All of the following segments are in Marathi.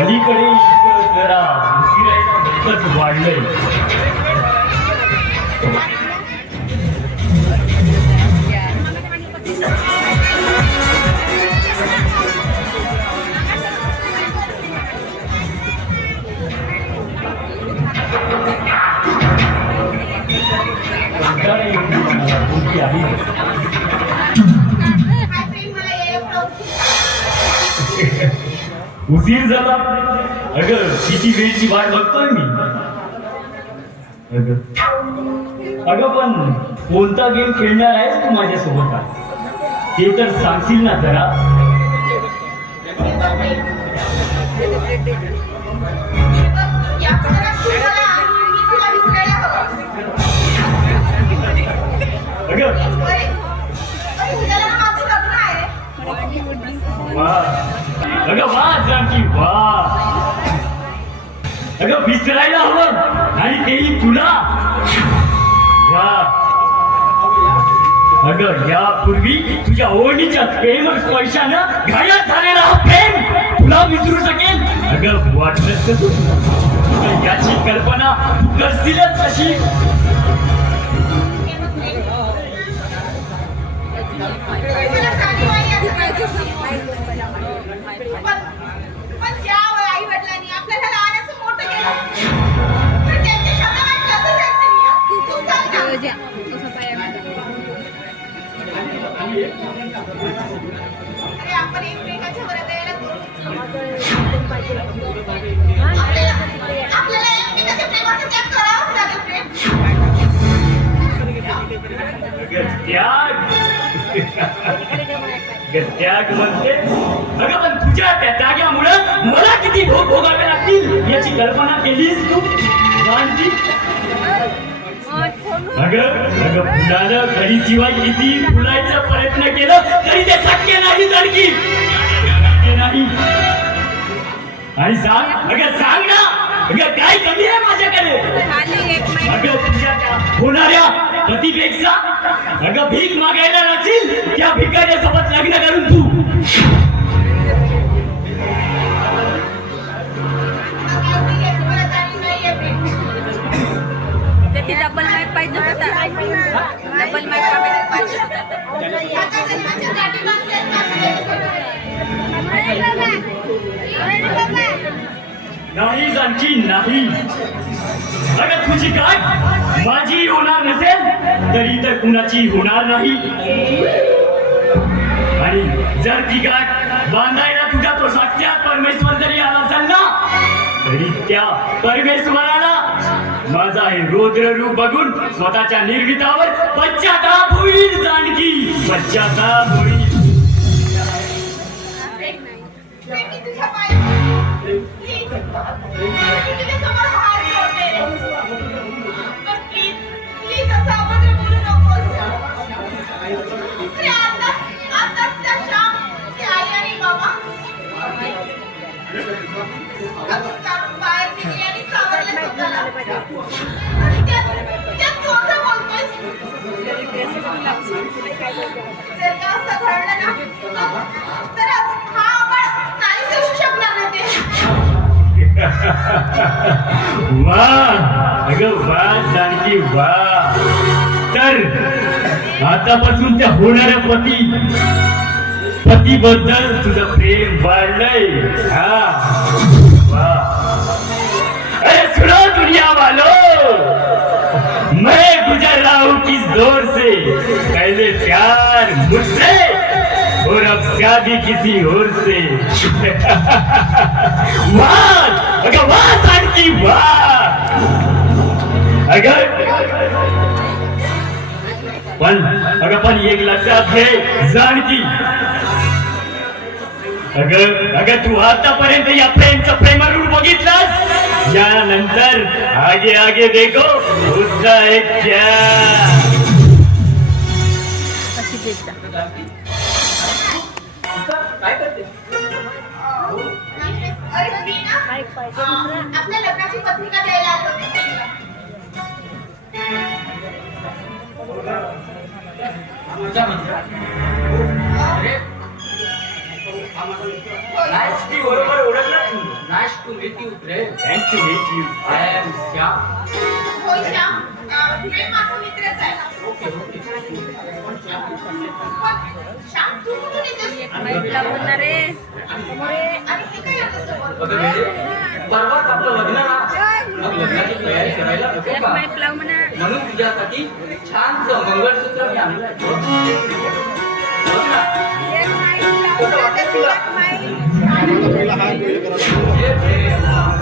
अलीकडे जरा उशिरायला खूपच वाढलंय. उशीर झाला. अगं किती वेळची वाट बघतोय मी. अगं पण कोणता गेम खेळणार आहेस तू माझ्यासोबत? ते तर सांगशील ना जरा. अगं वा जानकी वा. अगं विसरायला हवं आणि तेही तुला. अगं यापूर्वी तुझ्या ओढणीच्या प्रेम स्पर्शानं घायाळ झालेला हा प्रेम तुला विसरू शकेल? अगं वाटलंच तू याची कल्पना तू करशीलच कशी? पण ज्या आई वडिलांनी आपल्याला लहानाचं मोठं केलं तर त्यांच्या शब्दावर कसं जायचं? तू सांग ना. अरे आपण एकमेकाच्या बरोबर यायला आपल्याला एकमेकाच्या प्रेमाचं त्याग करावंच लागेल. त्याग म्हणते. अगं पण तुझ्या त्या त्यागामुळे मला किती भोग भोगावे लागतील याची कल्पना केलीस तू जानकी? अगं फुलानं घरी शिवाय किती फुलायचा प्रयत्न केला तरी ते शक्य नाही जानकी. नाही. आणि सांग ना. अगं काय कमी आहे माझ्याकडे? अगं तुझ्या त्या होणाऱ्या पतीपेक्षा अगं भीक मागायला नसेल त्या भिकाऱ्यासोबत लग्न करून तू. डबल माईक पाहिजे होता. डबल माईक पाहिजे नाही जानकी नाही. अगं तुझी गाठ माझी होणार नसेल तरी तर कुणाची होणार नाही. आणि जर ती गाठ बांधायला तुझा तो साक्षात परमेश्वर जरी आला असेल ना तरी त्या परमेश्वराला माझा हे रौद्र रूप बघून स्वतःच्या निर्मितावर पश्चाताप होईल जानकी. पश्चाताप होईल. वा जानकी वा. तर आतापासून त्या होणाऱ्या पतीबद्दल तुझं प्रेम वाढलंय. अरे सुनो दुनिया वालों, मैं गुजर रहा हूँ किस दौर से. पहले प्यार मुझसे और अब शादी किसी और से. वाह जानकी वाह. पण एक लक्षात घे जानकी, अगं तू आतापर्यंत या प्रेमचं रूप बघितलंस, यानंतर आगे आगे देखो उसका एक क्या. काय करते? अरे मी ना आपल्या लग्नाची पत्रिका द्यायला आलो होते. तुझ्या मित्र अरे नाईस टू बरोबर ओळखलं. Nice to meet you friend. Nice to meet you. I am Shyam. होय श्याम, हे माझा मित्रच आहे. Okay okay. पण श्याम तू कुठून येतोस? आणि हे काय आहे समोर? बघ वेळे परवाच आपलं लग्न ना, मग लग्नाची तयारी करायला नको का? म्हणून तुझ्यासाठी छानसं मंगळसूत्र मी आणलंय. बघ ना. कसं वाटतं तुला?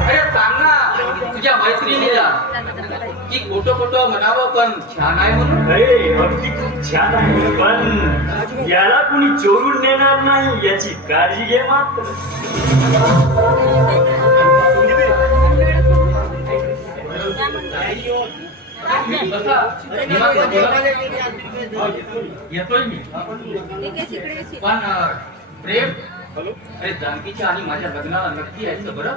अरे सांग ना तुझ्या मैत्रिणीला की खोटं म्हणावं पण छान आहे म्हणून. अरे अगदी खूप छान आहे, पण याला कुणी चोरून नेणार नाही याची काळजी घे मात्र. बसा येतोय मी. पण प्रेम अरे जानकीच्या आणि माझ्या लग्नाला नक्की यायचं बरं.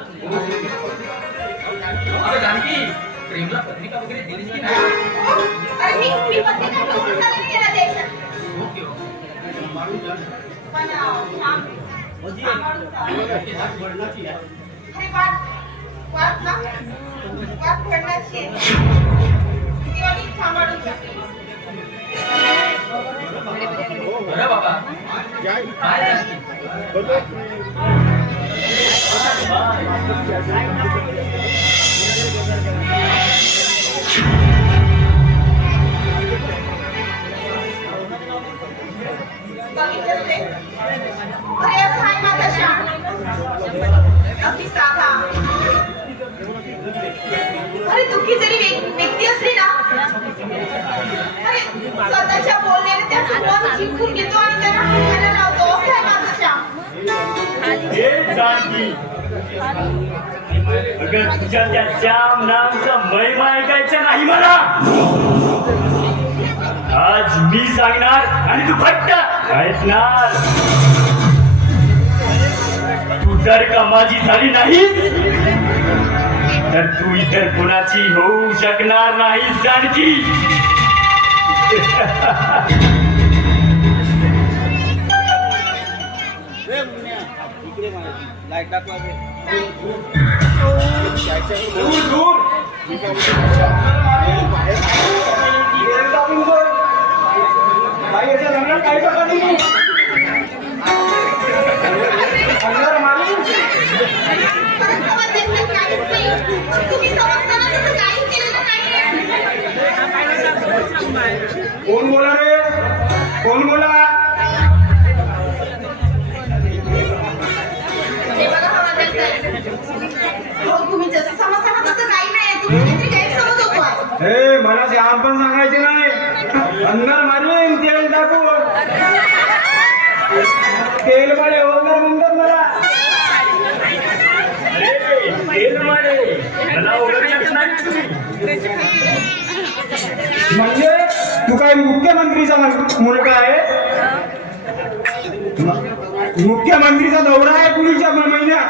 अरे जानकी प्रेमला पत्रिका वगैरे दिलीस की नाही? अरे मी पत्रिका घेऊन चालली गेला द्यायचं. Okay okay. पण श्याम, सांभाळून जा. अरे वाट पडण्याची आहे. तेव्हा नीट सांभाळून जा. बरं बाबा काय जानकी? बघितलंस रे? अरे असं आहे माझा श्याम. अगदी साधा. अरे दुःखी जरी व्यक्ती असली ना, अरे स्वतःच्या बोलण्याने त्या चुकून जिंकून घेतो आणि त्यांना हसायला लावतो. असं आहे माझा श्याम. हे जानकी, अगं तुझ्या त्या श्याम नामचा महिमा ऐकायचा नाही मला. आज मी सांगणार आणि तू फक्त ऐकणार. तू जर का माझी झाली नाही तर तू इतर कुणाची होऊ शकणार नाही जानकी. परत समजलं काहीच नाही. तुम्ही समजताना तसं काहीच केलेलं नाहीये. कोण बोला रे? कोण बोला? हे बघा हवालदार साहेब. हो, तुम्ही जसं समजता ना तसं काही नाही. तुम्ही काहीतरी गैरसमज होतोय. हे मला श्याम पण सांगायचे नाही. अंदर मारीन तेल टाकून. तेल पाडे होणार म्हणतात मला. अरे तेल माडे, मला ओळखलंच नाही तुम्ही. म्हणजे तू काय मुख्यमंत्रीचा मुलगा आहे? मुख्यमंत्रीचा दौरा आहे पुढच्या महिन्यात.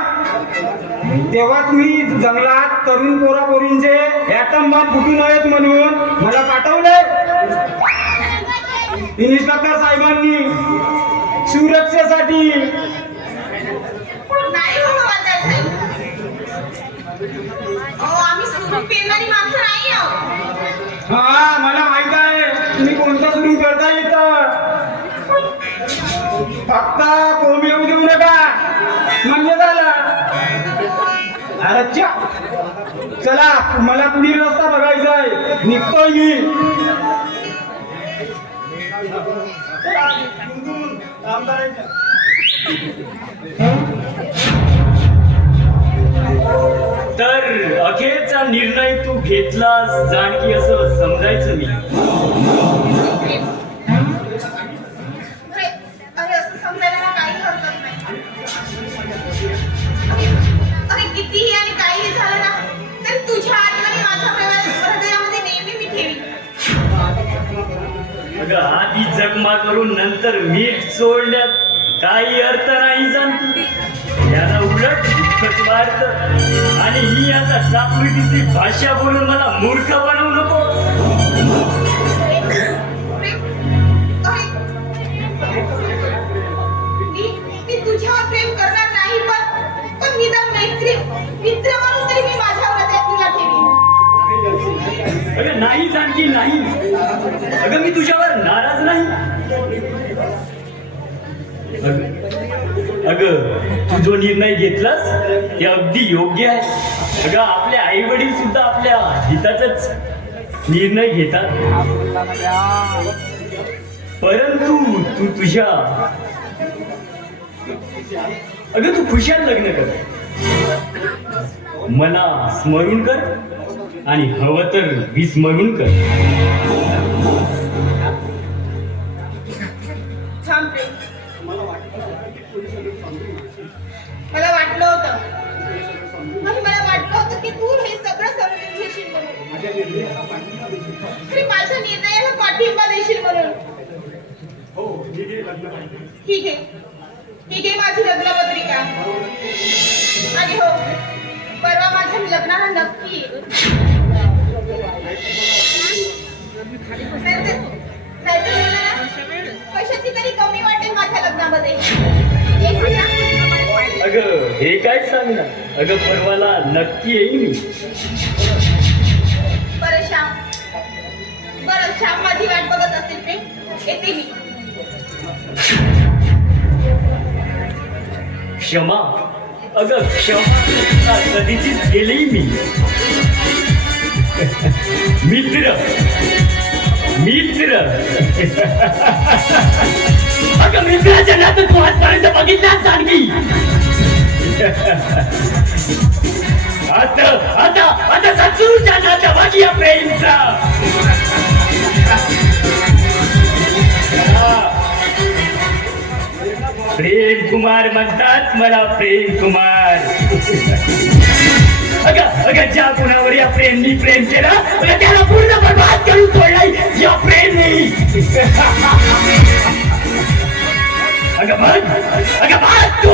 तेव्हा तुम्ही जंगलात तरुण पोरापोरींचे ॲटम बॉम्ब फुटू नयेत म्हणून मला पाठवले इन्स्पेक्टर साहेबांनी सुरक्षेसाठी. नाही हो हवालदार साहेब. अहो, आम्ही सुरू पेरणारी माणसं नाही आहोत. हा मला माहित आहे तुम्ही कोणता सुरू करता येतं. फक्त कोंब येऊ देऊ नका म्हणजे झालं. अरे चला मला पुढील रस्ता बघायचा आहे. निघतोय मी. तर अखेरचा निर्णय तू घेतलास जानकी असं समजायचं मी. अगं आधी जगमा करून नंतर मीठ सोडण्यात काही अर्थ नाही जाणकी. याला उलट दुःखच वाढतं. आणि ही आता चापलुकीची भाषा बोलून मला मूर्ख बनवू नको. मी तुझ्यावर प्रेम करणार नाही, पण निदान मैत्री मित्र म्हणून तरी मी माझ्या हृदयात तुला ठेवीन. अगं नाही जानकी नाही. अगं मी तुझ्यावर नाराज नाही. अगं तू जो निर्णय घेतलास ते अगदी योग्य आहे. अगं आपले आई वडील सुद्धा आपल्या हिताचाच निर्णय घेतात. परंतु तू तुझ्या अगं तू खुशाल लग्न कर. मला स्मरून कर आणि हवं तर विस्मरून कर. थांब प्रेम. मला वाटलं होतं की तू हे सगळं समजून घेशील म्हणून, आणि माझ्या निर्णयाला पाठिंबा देशील म्हणून. ठीक आहे माझी लग्नपत्रिका. आणि हो, परवा माझ्या लग्नाला नक्की ये. नाहीतर मला ना पैशाची तरी कमी वाटेल माझ्या लग्नामध्ये. येशील ना? अगं हे काय सांगणार. अगं परवाला नक्की येईन मी. बरं श्याम माझी वाट बघत असेल प्रेम. येते मी. क्षमा. अगं क्षमा कधीचीच गेली मी. मित्र अगं मित्राच्या नातं तू आजपर्यंत बघितलाच जानकी. आता सत्सुरूच्या नात्या माझी या प्रेमचा. प्रेम कुमार म्हणतात मला. प्रेम कुमार. अगं ज्या कुणावर या प्रेमनी प्रेम केलं त्याला पूर्ण बर्बाद करून सोडलाय या प्रेमनी. अगं तू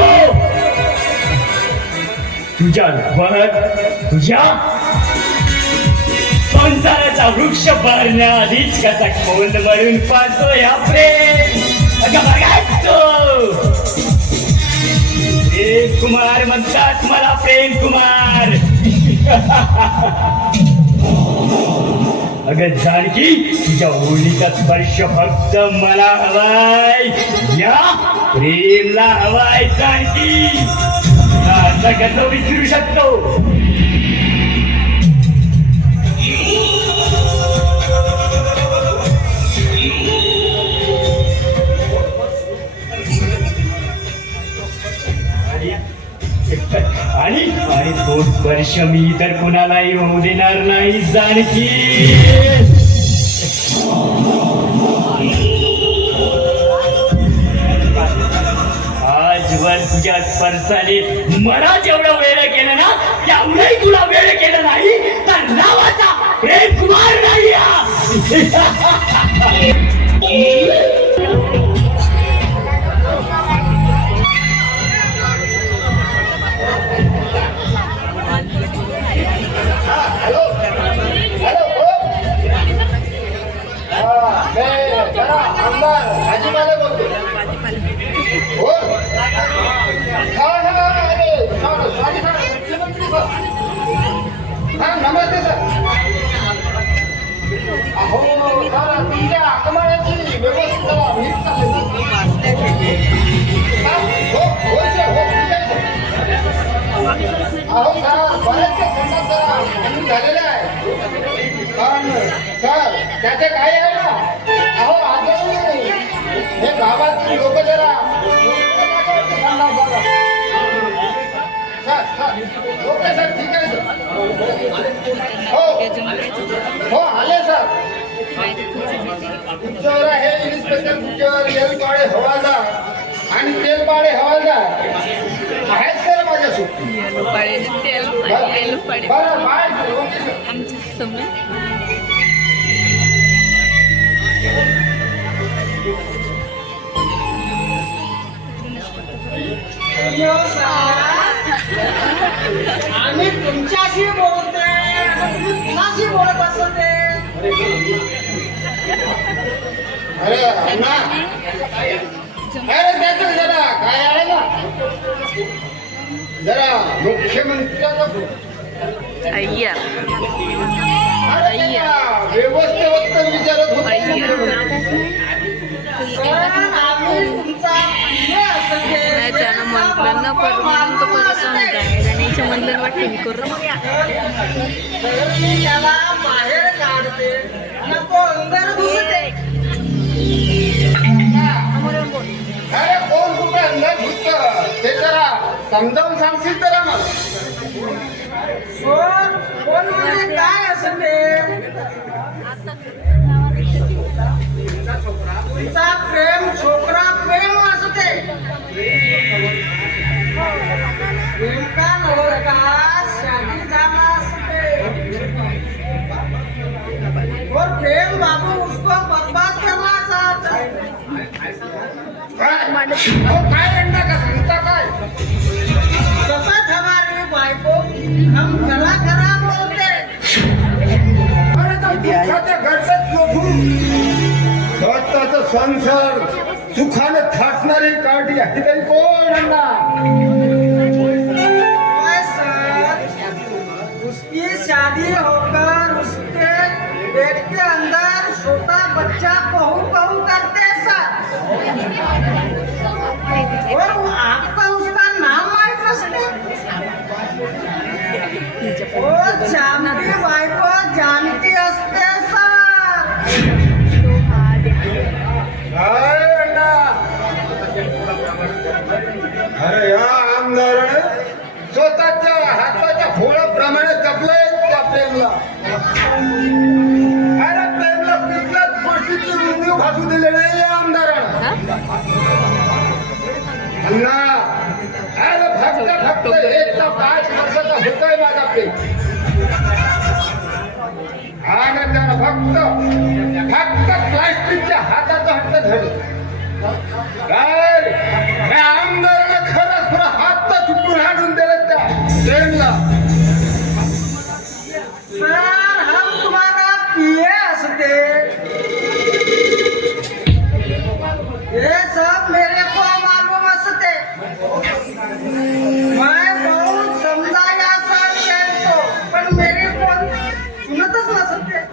तुझ्या संसाराचा वृक्ष भरण्याआधीच कसा कोंड मरून पाहतो या प्रेम. अगं बघायचो. प्रेम कुमार म्हणतात मला. प्रेम कुमार. अगं जानकी तुझ्या ओळीचा स्पर्श फक्त मला हवाय. या प्रेमला हवाय जानकी. असं कसं विसरू शकतो. आणि तो स्पर्श मी तर कुणालाही होऊ देणार नाही जानकी. आजवर तुझ्या स्पर्शाने मला जेवढं वेळ केलं ना त्यामुळेही तुला वेळ केलं नाही तर नावाचा प्रेम कुमार नाही. नमस्ते सर. अहो सर तुमच्या आगमनाची व्यवस्था नीट चालली. अहो सर बऱ्याचशा खंडात जरा कमी झालेलं आहे. पण सर त्याचे काय आहे ना. अहो आजही हे गावातील लोक जरा ओके सर ठीक आहे सर. हो आले सर. तुमच्यावर आहे इन्स्पेक्टर तुमच्यावर येलपाडे हवालदार आणि तेलपाडे हवालदार आहेत सर माझ्या सुट्टी. बरं बाय. Okay sir. अरे अण्णा अरे त्याचं जरा काय आहे ना जरा मुख्यमंत्र्याचा अय्या अरे त्याला व्यवस्थेबद्दल विचारत होतो त्यानं म्हटलं न करू म्हणून तो करत नाही गाण्याच्या म्हणलं वाटते मी करू त्याला बाहेर काढते नको अंदर घुसते. अरे कोण कुठे अंदाज घुसत ते जरा समजावून सांगशील तर आम्हाला कोण म्हणजे काय असते तुमचा प्रेम छोकरा प्रेम असते प्रेम का नवर का शादी झाला असते और प्रेम बाबू उसको बर्बाद करना चाहता है. काय अहो, काय अंडा का सांगता काय सतत हमारी बायको हम खरा खरा बोलते अरे तर दुःखाच्या घरच्यात लोटून स्वतःचा संसार सुखाने थाटणारी काठी आहे तरी कोण अंडा सर उसकी शादी होकर उसके पेट के अंदर छोटा बच्चा कहू कहू करते सर और वो आपका उसका नाम मालूम असते वो जानती बायको जानती असते सर. काय अंडा अरे या आमदाराने स्वतःच्या हाताच्या फोडाप्रमाणे जपलंय त्या प्रेमला अरे प्रेमला कुठल्याच गोष्टीची उणीव भासू दिले नाही या आमदारानं अण्णा अरे फक्त 1-5 वर्षाचा होतोय माझा प्रेम आणि त्यानं फक्त प्लास्टिकच्या हाताचा हट्ट धरला काय या आमदारानं खरं हात तर चुकून हाडून दिलं त्या ट्रेनला सर हम तुम्हारा पिए असते ये सब मेरे को मालूम असते मैं बहुत समझाया सर को पण मेरी कोण सुनतच नसते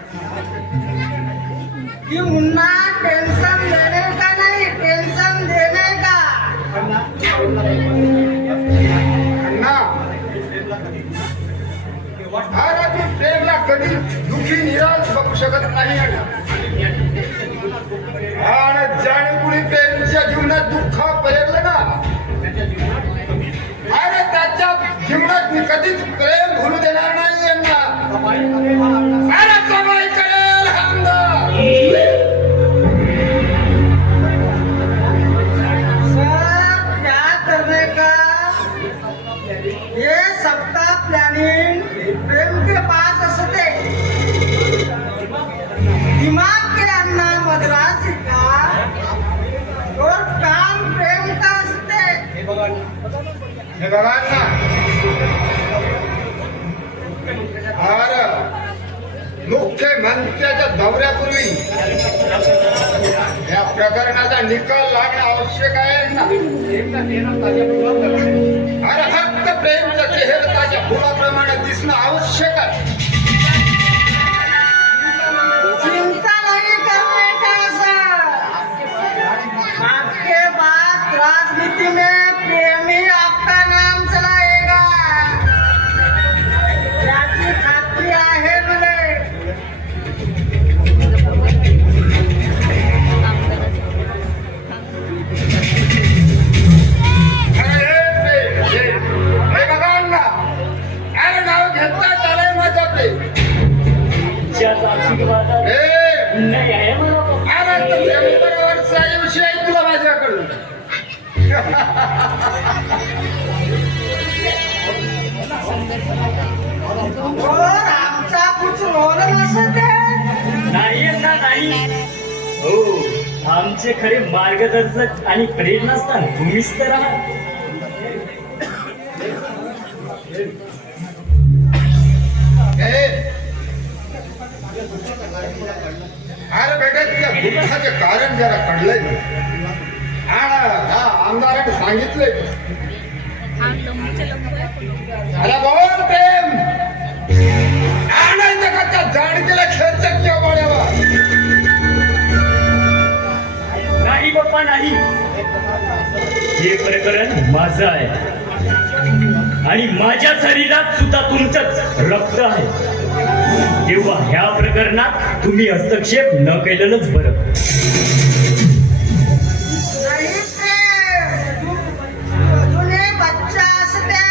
कि मुन्ना टेंशन लेने का नहीं टेंशन देने का. अण्णा अरे मी प्रेमला कधी दुखी निराश बघू शकत नाही आणि जाणीपुरी प्रेमच्या जीवनात दुःख पेरलं ना अरे त्याच्या जीवनात मी कधीच प्रेम भुलू देणार नाही यांना अरे कमाई करेल हा आमदार सर क्या करने का ये सबका प्लानिंग प्रेम के पास असते दिमाग के अन्ना मद्रासी का और काम प्रेम का असते. हे बघा ना अरे मुख्यमंत्र्याच्या दौऱ्यापूर्वी या प्रकरणाचा निकाल लागणे आवश्यक आहे ना अरे फक्त प्रेमचा चेहरा त्याच्या फुलाप्रमाणे दिसणं आवश्यक आहे चिंता नहीं करने का सर आपके बाद राजनीति में प्रेम ही आपका नाम चलाएगा याची खात्री आहे मुले. हे बघा ना अरे नाव घेतला चालाय माझा प्रेम ज्याचा आशीर्वादात हे नाही आहे मला अरे तर प्रेमाबरोबरचा विषय ऐकला माझ्याकडून और आमचा कुछ रोल नसते नाही ना नाही हो आमचे खरे मार्गदर्शक आणि प्रेरणास्थान तुम्हीच तर आहात. हे अरे बेटा तुझ्या दुःखाचे कारण जरा कळलंय हा आमदाराने सांगितलंय अरे बोल प्रेम आणायचं का त्या जाणकीला खेळतं किंवा बोळ्यावर नाही बाप्पा नाही, हे प्रकरण माझं आहे आणि माझ्या शरीरात सुद्धा तुमचंच रक्त आहे, तेव्हा ह्या प्रकरणात तुम्ही हस्तक्षेप न केलेलंच बरं. नहीं प्रेम, तूने बच्चा असते.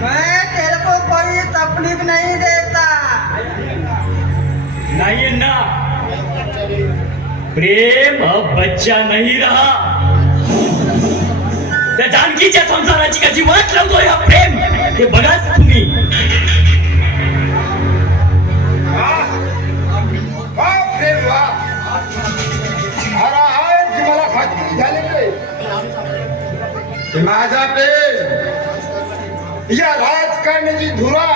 मैं तेरे को कोई तकलीफ नहीं देता. नहीं ना, प्रेम अब बच्चा नहीं रहा. त्या जानकीच्या संसाराची कशी वाट लावतोय हा प्रेम, ते बघाच तुम्ही. वा प्रेम वा अरे आज मला खात्री झाली की माझा प्रेम या राजकारणाची धुरा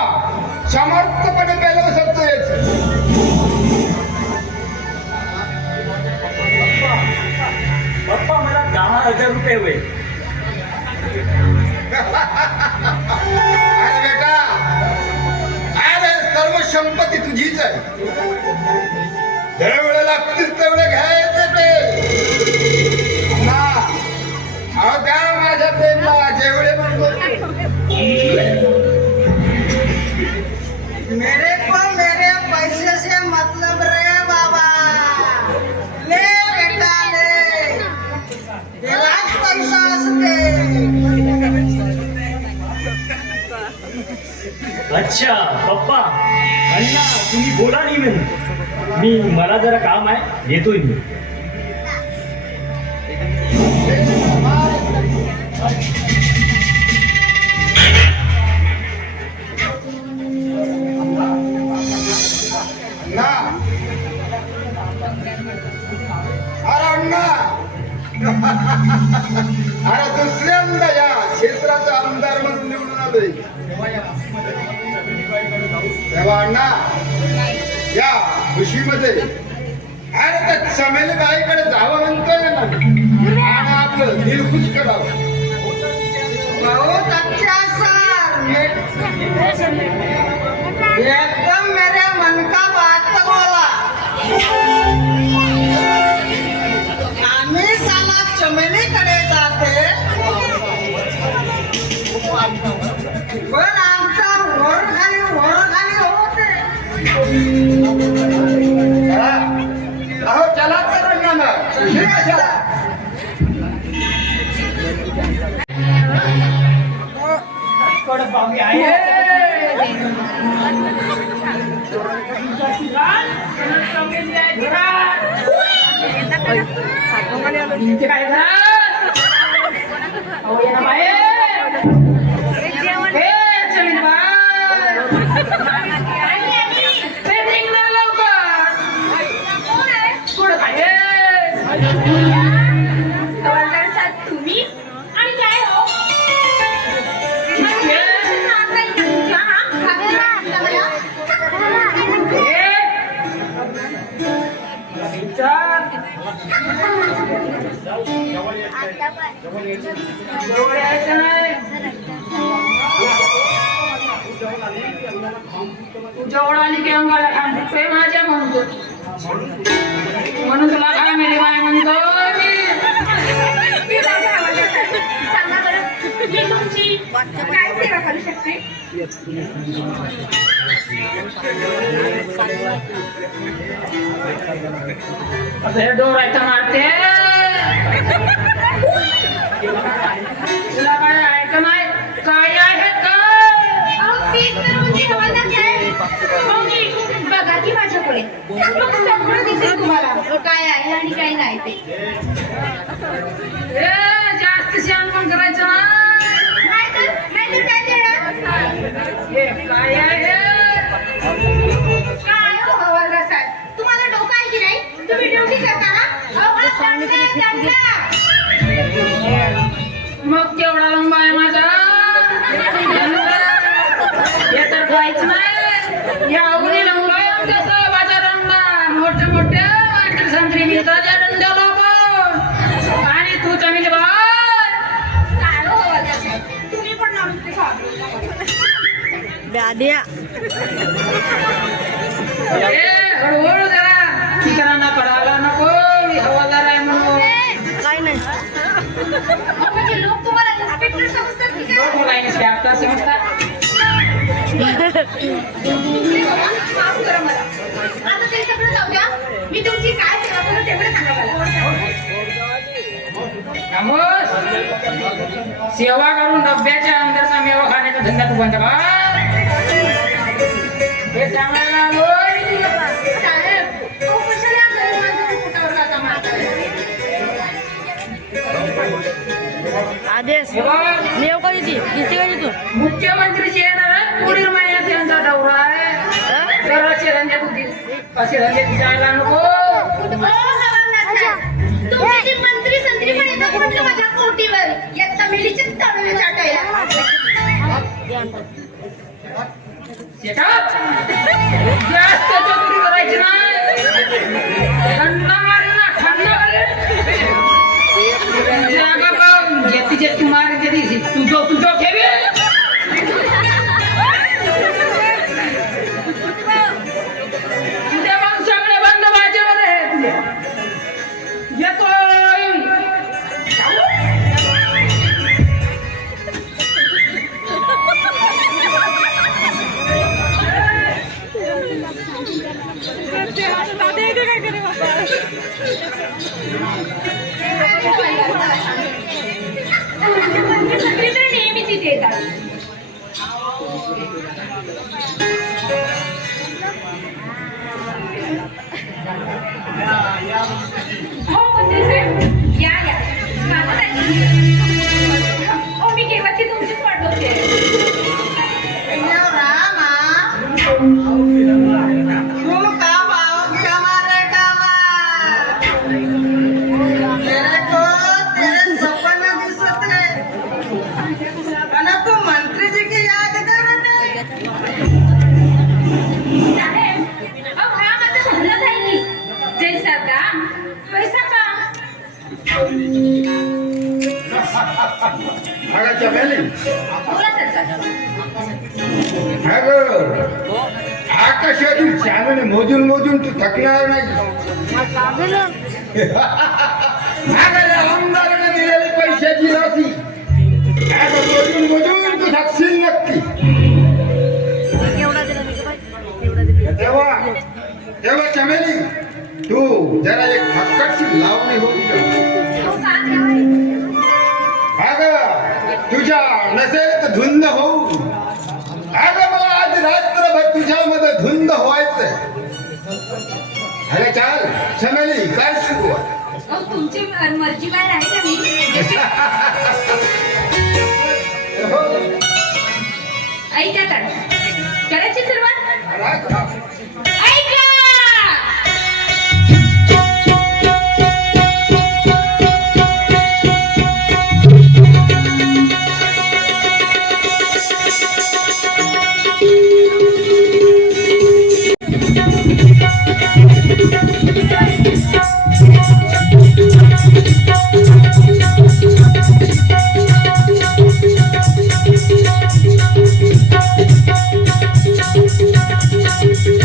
समर्थपणे पेलवू शकतो याच बाप्पा मला 10,000 रुपये होईल. अरे बेटा अरे सर्व संपत्ती तुझीच आहे, जेवढे लागतील तेवढे घ्यायचे ते ना. अहो द्या माझ्या प्रेमला जेवढे म्हणतो मेरे को मेरे पैसे से मतलब रे बाबा. ले बेटा ले, तेराच पैसा असते. अच्छा पप्पा, अण्णा तुम्ही बोला नाही म्हणून मी, मला जरा काम आहे, येतोय मी. ना अरे अण्णा अरे दुसऱ्यांदा या क्षेत्राचा आमदार म्हणून निवडून आलोय तेव्हा अण्णा या खुशीमध्ये अरे त्या चमेली बाईकडे जावं म्हणतोय ना आणि आपलं दिल खुश करावं. बहुत अच्छा सर, एकदम मेरे मन का बात बोला. आम्ही साला चमेलीकडे जाते पण आमचा वर खाली होते. अहो चला तर अण्णा कशाला तुम्ही आणि काय हो जवळ आली की अंगाला थांबते माझ्या म्हणतो म्हणून तुला काय मेरी बाय म्हणतो सांगा बरं, मी तुमची काय सेवा करू शकते? हे डोळ्याचं मारते तुला काय ऐक नाही काय आहे काय अहो, तेच तर म्हणजे हवालदार साहेब. मौनी, बघा की माझ्याकडे मग सगळं दिसेल तुम्हाला काय आहे आणि काय नाही ते. ए, जास्त शानपण करायचं ना नाहीतर काय देणार? हे काय आहे काय हो हवालदार साहेब, तुम्हाला डोकं आहे की नाही? तुम्ही ड्युटी करता ना? अहो, हा दंड आहे, दंड. मग केवढा लंबा आहे माझा हे तर काहीच नाही या आद्या हळूहळू जरा ठिकाणा पडायला नको मी हवालदार आहे म्हणून काय नाही म्हणजे लोक तुम्हाला इन्स्पेक्टर समजतात की काय? बोलायला स्टाफला समजतात माफ करा मला. आता ते सगळं जाऊया. मी तुमची काय सेवा करू तेवढं सांगा मला. आमोस सेवा करून डब्याच्या अंदरचा मेवा खाण्याचा धंदा तू बंद कर हे सांगायला आलोय. साहेब, अहो, कशाला या गरीब माणसाच्या पोटावर लाथा मारताय? आदेश हे बघ, मी येऊ का तिथे दिसते का तू मुख्यमंत्रीची येणार आहे. पुढील महिन्यात त्यांचा दौरा आहे तर असे धंदे जायला नको. अहो, नवाब साहेब, तुम्ही जी मंत्री संत्री पण येतात म्हटलं माझ्या कोटीवर या तमिलीचे तळवे चाटायला. शेतात जास्त चोरी करायची नाही. दंडा मारेल ना, खंडा मारेल. जागा बघ, जेती जेती मारेल तेती तुझं ठेवी. तुझ्या मग सगळे बंद माझ्यावर आहेत. येतोय. मंत्री संत्री तर नेहमीच इथे येतात. हो मंत्री साहेब, या या. स्वागत आहे. हो, मी केव्हाची तुमचीच वाट बघते. साहेब, अहो, हा माझा धंदाच आहे की. जैसा दाम वैसा काम. अगं चमेली बोला सरकार. अगं आकाशातील चांदणे मोजून मोजून तू थकणार नाही. अगं या आमदाराने दिलेली पैशाची राशी अगं मोजून मोजून तू थकशील नक्की. एवढा दिला मी का बाई? एवढा दिला तेव्हा तेव्हा चमेली तू जरा एक फक्कटची लावणी होती. अहो, का देवाई? अगं तुझ्या नसेल धुंद होऊ. अगं मला आज रात्रभर तुझ्यामध्ये धुंद व्हायचंय. अरे चाल चमेली काय सुरू आहे? अहो, तुमची मर्जी बाहेर आहे का मी? हो. ऐका तर. करायची सुरुवात? ऐका. Thank you.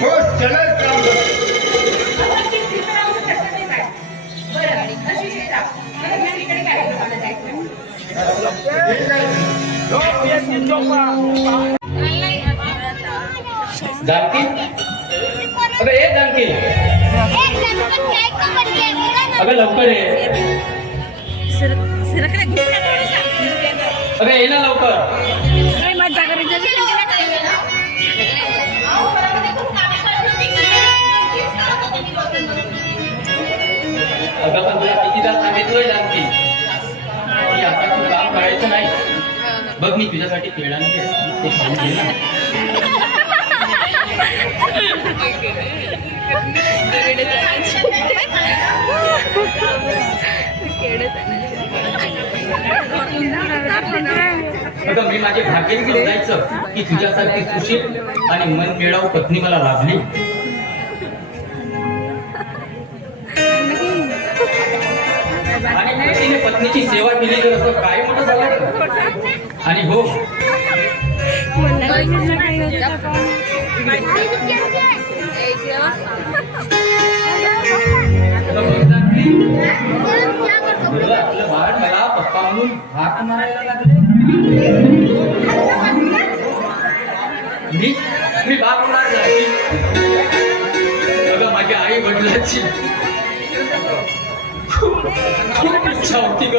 हो चला काम कर. जानकी अगं ये जानकी अगं लवकर ये अगं ये ना लवकर अहो, घरामध्ये खूप कामे करत होती की तीच करत होते मी बसून. अगं पण तुला कितीदा सांगितलंय जानकी की आता तू काम करायचं नाही. बघ मी तुझ्यासाठी पेढा आणले. ते खाऊन घे ना. अगं मी माझे भाग्य समजायचं की तुझ्यासारखी सुशील आणि मन मिळावू पत्नी मला लाभली. आणि पतीने पत्नीची सेवा केली तर असं काय मोठं झालं. आणि हो आपलं बाळ मला पप्पा म्हणून हाक मारायला लागले. मी बाप होणार नाही. अगं माझ्या आई वडिलांची खूप इच्छा होती ग.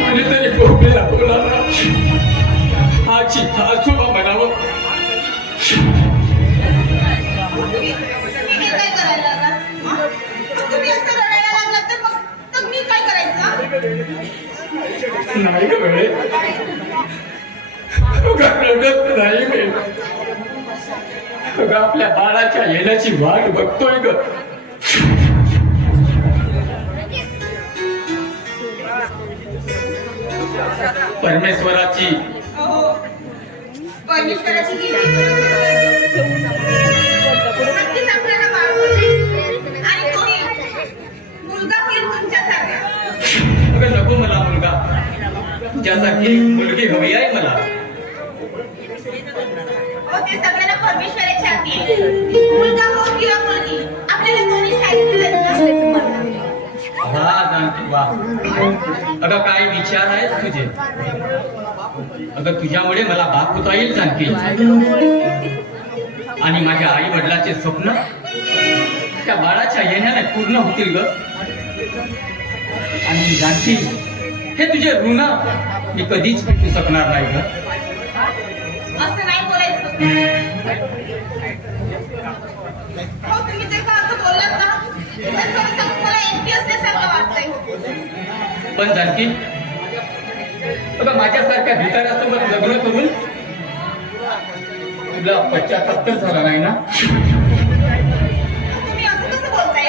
कुणीतरी बोबडीला बोलावं, आजी आजोबा म्हणावं. तुम्ही काय करायला लागला? हं? तुम्ही असं रडायला लागलात तर मी काय करायचं? नाही ग वेळे रडत नाही मी. अगं आपल्या बाळाच्या येण्याची वाट बघतोय ग. परमेश्वराची अहो, परमेश्वराची लीला. नक्कीच आपल्याला बाळ होईल. आणि तोही मुलगा होईल तुमच्यासारखा. अगं नको मला मुलगा. तुझ्यासारखी मुलगी हवी आहे मला. हो, ते सगळ्यांना परमेश्वराची हाती आहे. मुलगा हो किंवा मुलगी, आपल्याला दोन्ही साईडने जायचं ना. हा जानकी वा. अगं काय विचार आहेत तुझे. अगं तुझ्यामुळे मला बाप होता येईल जानकी. आणि माझ्या आई वडिलाचे स्वप्न त्या बाळाच्या येण्याने पूर्ण होतील ग. आणि जानकी हे तुझे ऋण मी कधीच भेटू शकणार नाही ग. असं नाही बोलायचं. हो, तुम्ही जर का असं बोललात ना तर खरंच मला एकटी असल्यासारखं वाटतंय. पण जानकी अगं माझ्यासारख्या भिकाऱ्यासोबत लग्न करून तुला पश्चाताप तर झाला नाही ना. तुम्ही असं कसं बोलताय?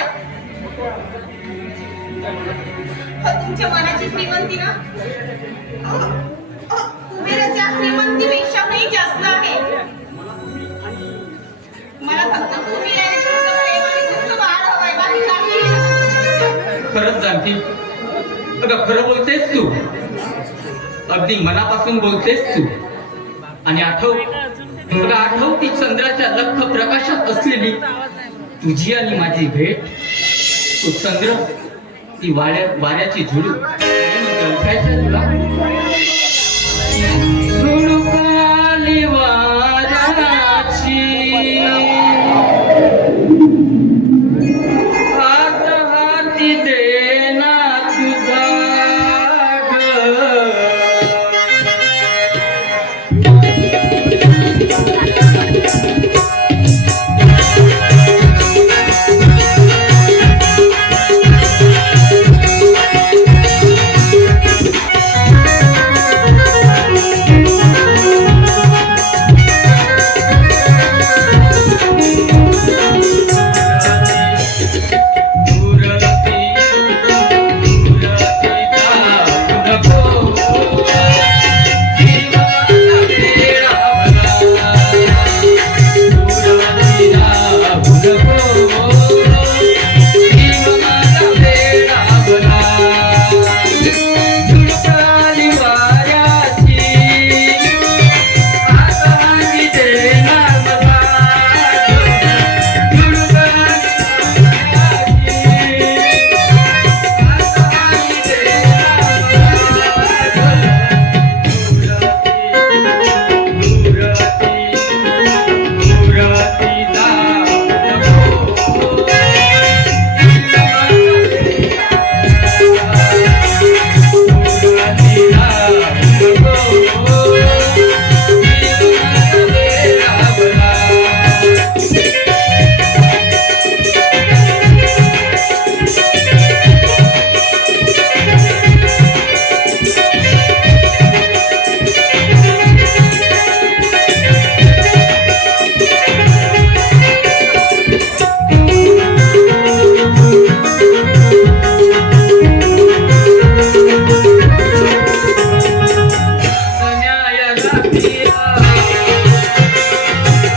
हो, तुमच्या मनाची श्रीमंती ना कुबेराच्या श्रीमंतीपेक्षाही जास्त आहे. मला फक्त तुम्ही आणि तुमचं प्रेम आणि तुमचं बाळ हवंय, बाकी काही. खरंच जानकी अगं खरं बोलतेस तू. अगदी मनापासून बोलतेस तू. आणि आठव ती चंद्राच्या लख प्रकाशात असलेली तुझी आणि माझी भेट. तो चंद्र ती वाऱ्याची झुळूक तुला झुळुकाली वाऱ्याची हात हाती देना तुझा ग.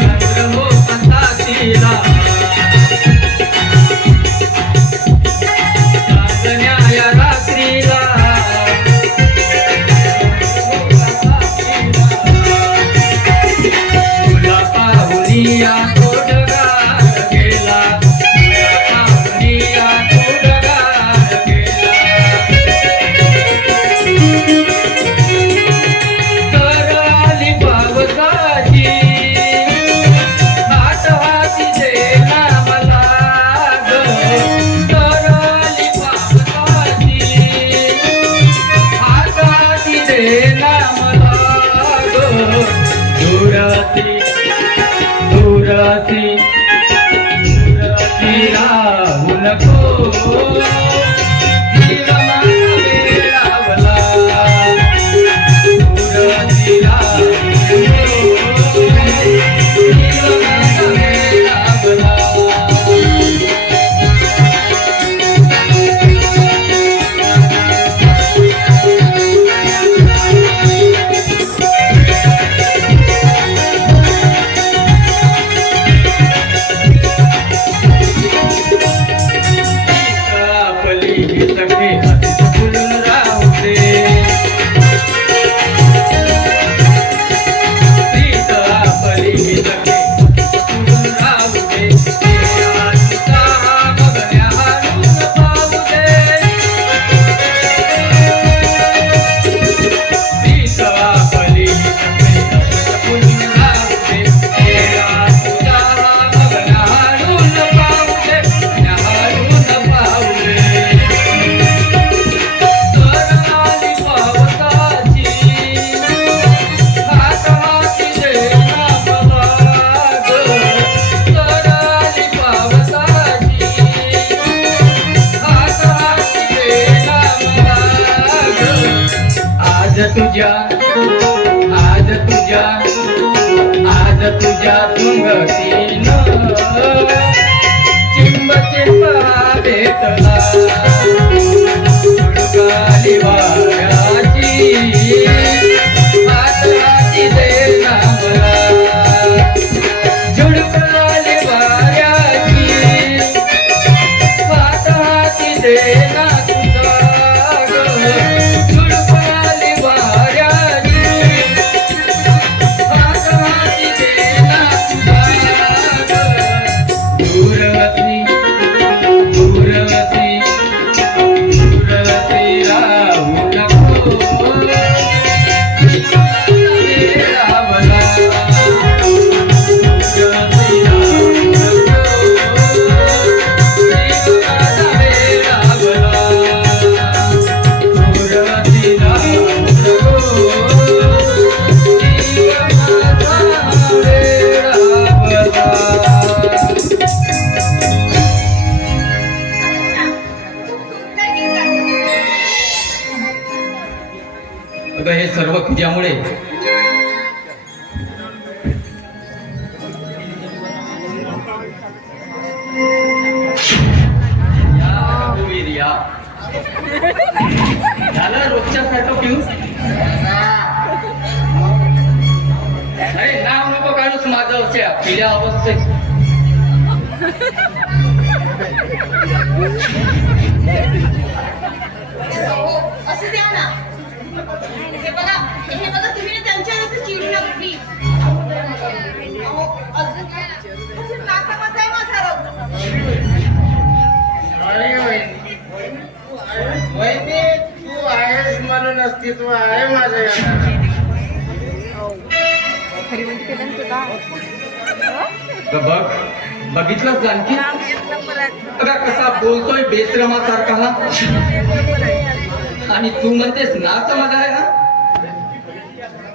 चंद्र हो पसातीला चांदण्या या रात्रीला तुला पाहुनिया कोडगार गेला तुला पाहुनिया कोडगार गेला कर आली पावसाची हात हाती देना मला ग कर आली पावसाची हात हाती देना मला ग दुराती दुराती दुराती राहू नको तिला माझा वेळावला दुराती राहू नको तिला माझा वेळावला आपली ही सगळी हसत फुलून राहू दे प्रीत आपली ही सगळी हसत फुलून राहू दे आजचा बघण्या हारून पाहू दे प्रीत आपली ही सगळी हसत फुलून राहू दे आजचा बघण्या हारून पाहू दे हारून पाहू दे कराली पावसाची हात हाती देना मला ग कराली पावसाची हात हाती देना मला ग आज तुझ्या संगतीनं चिंब चिंब हा भेटला झुळकाली वाऱ्याची हात हाती देना मला झुळकाली वाऱ्याची हात हाती देना तुझा ग झुळकाली वाऱ्याची हात हाती देना तुझा ग दूरवती दूरवती दूरवती राहू नको रावला दूरवती राहू नको रावला दूरवती राहू नको अगं हे सर्व तुझ्यामुळे झालं रोजच्या सारखं पिऊ अरे नाव नको काढूच माझं अशा पिल्या अवस्थेत हो, असं द्या ना. हे बघा तुम्ही ना त्यांच्यावर असं चिडू नका प्लीज. अहो, अजून नासामासा आहे माझा राव. अरे वहिनी तू आहेस म्हणून अस्तित्व आहे माझं या घरात. बघितलं जानकी अगं कसा बोलतोय बेश्रमासारखा हा आणि तू म्हणतेस नाच मजा आहे हा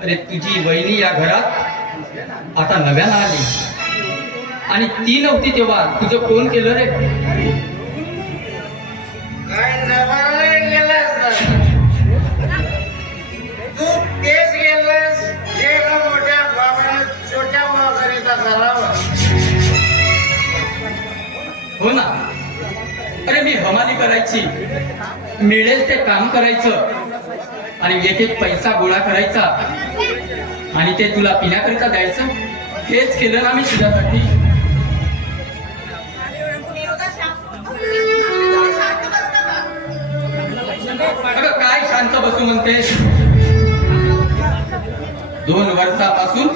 अरे तुझी वहिनी या घरात आता नव्यानं आली आणि ती नव्हती तेव्हा तुझं कोण केलं रे काय नवाला गेलास तू तेच गेलास जे का मोठ्या बाबाने छोट्या मावसारीचा करावा हो ना अरे मी हमाली करायची मिळेल ते काम करायचं आणि एक एक पैसा गोळा करायचा आणि ते तुला पिण्याकरिता द्यायचं, हेच केलं ना मी तुझ्यासाठी. हे बघा शांत बसता का? अगं काय शांत बसू म्हणतेस? 2 वर्षापासून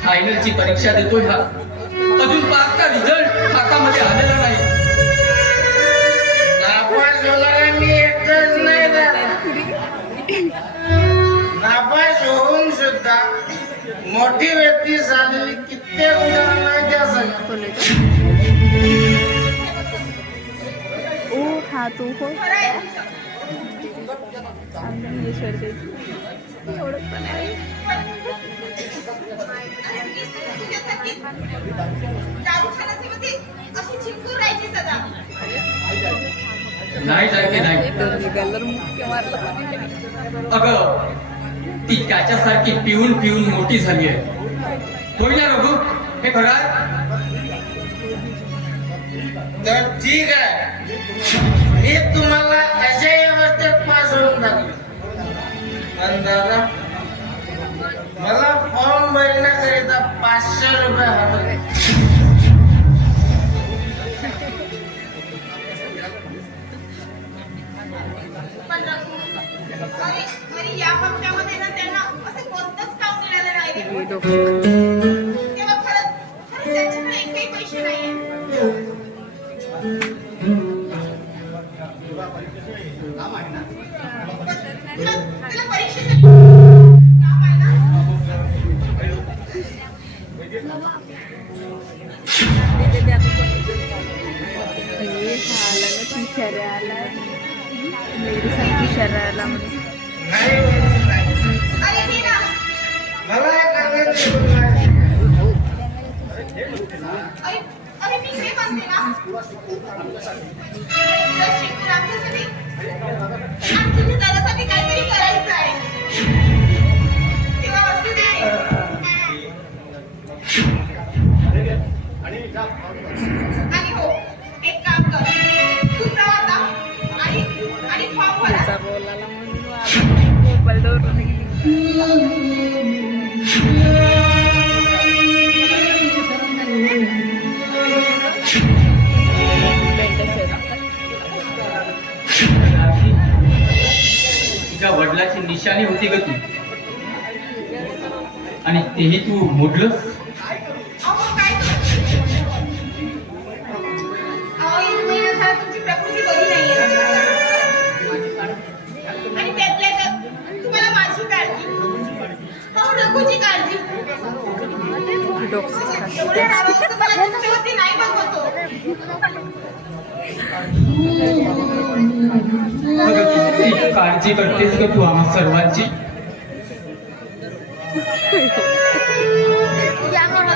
फायनलची परीक्षा देतोय हा, अजून पासचा रिझल्ट हातामध्ये आलेला नाही. नापास होणारा मी एकटाच नाही झाला. नापास होऊन सुद्धा मोठी व्यक्ती झालेली कित्येक उदाहरणं आहेत त्या सगळ्या. ओ हा तू हो खरं आहे तुमचं. एवढं पण आहे. अरे मीच तुझ्यासाठी दारू खाण्यासाठी अशी चिंकून राहायची सदा. नाही जायचे नाही. गल्लर मुख्य मारला पण अगं ती त्याच्यासारखी पिऊन पिऊन मोठी झाली आहे. होय ना रघु, हे खरं आहे? तर ठीक आहे, मी तुम्हाला अशा अवस्थेत पास होऊन टाकलं. पण दादा, मला फॉर्म भरण्याकरिता 500 रुपये हवे. पण रघु, अरे या हप्त्यामध्ये ना त्यांना असं कोणतंच काम मिळालं नाही रे. तेव्हा खरंच त्यांच्याकडे एकही पैसे नाहीये. तुला परीक्षेचं काम आहे ना? नाही म्हणून नाही. अरे मी ना मला एक अंगण अरे अरे मी हे म्हणते ना जर शिकून आमच्यासाठी आमच्या दादासाठी काहीतरी करायचं आहे तेव्हा वस्तू दे. आणि हो एक काम कर, तू जा आता आणि फॉर्म भरा. बोलायला म्हणून मोबाईल धरून तुझ्या वडिलाची निशाणी होती ग ती, आणि तेही तू मोडलंस. अहो काय अहो 1 महिना झाला तुमची प्रकृती बरी नाहीये आणि त्यातल्या त्यात तुम्हाला माझी काळजी, अहो रघुची काळजी. एवढ्या रागावरचं मला तुमच्यावरती नाही बघवतो. अगं किती काळजी करतेस ग तू आम्हा सर्वांची. या म्हणा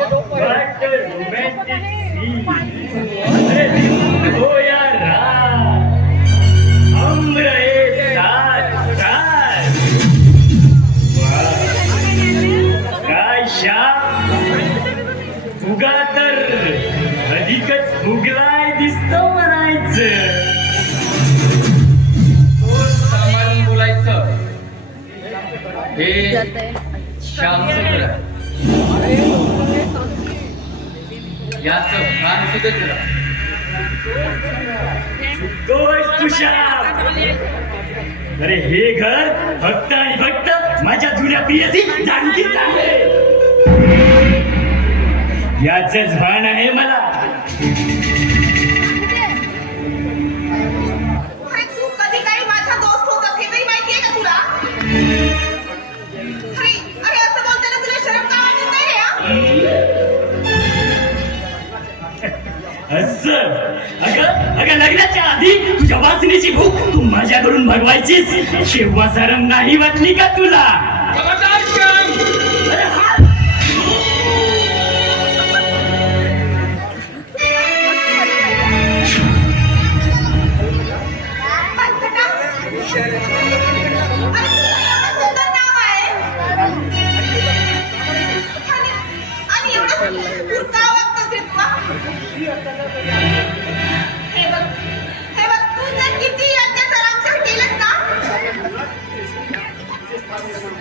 What a romantic scene. अरे हो यार रात, हम रहे साथ साथ. वाह, काय श्याम, फुगा तर अधिकच फुगलाय दिसतो म्हणायचं. सांभाळून बोलायचं. हे श्यामचंद्र, याचं भान सुद्धा तुला. गोय तुषार, अरे हे घर फक्त आणि फक्त माझ्या जुन्या प्रियसी जानकी आहे, याचंच भान आहे मला. अरे तू कधी काही माझा दोस्त होतास हे तरी माहितीये का तुला? अरे अरे असं बोलताना तुला शरम का वाटत नाही रे हा? असं अगं लग्नाच्या आधी तुझ्या वासनेची भूक तू माझ्याकडून भगवायचीस, तेव्हा शरम नाही वाटली का तुला? खबरदार श्याम! अरे हा, पंचटा? अरे तुझं एवढं सुंदर नाव आहे आणि एवढं पुरता वागतोस रे तू हा? हे बघ तू जर किती अत्याचार आमच्यावर केलंस ना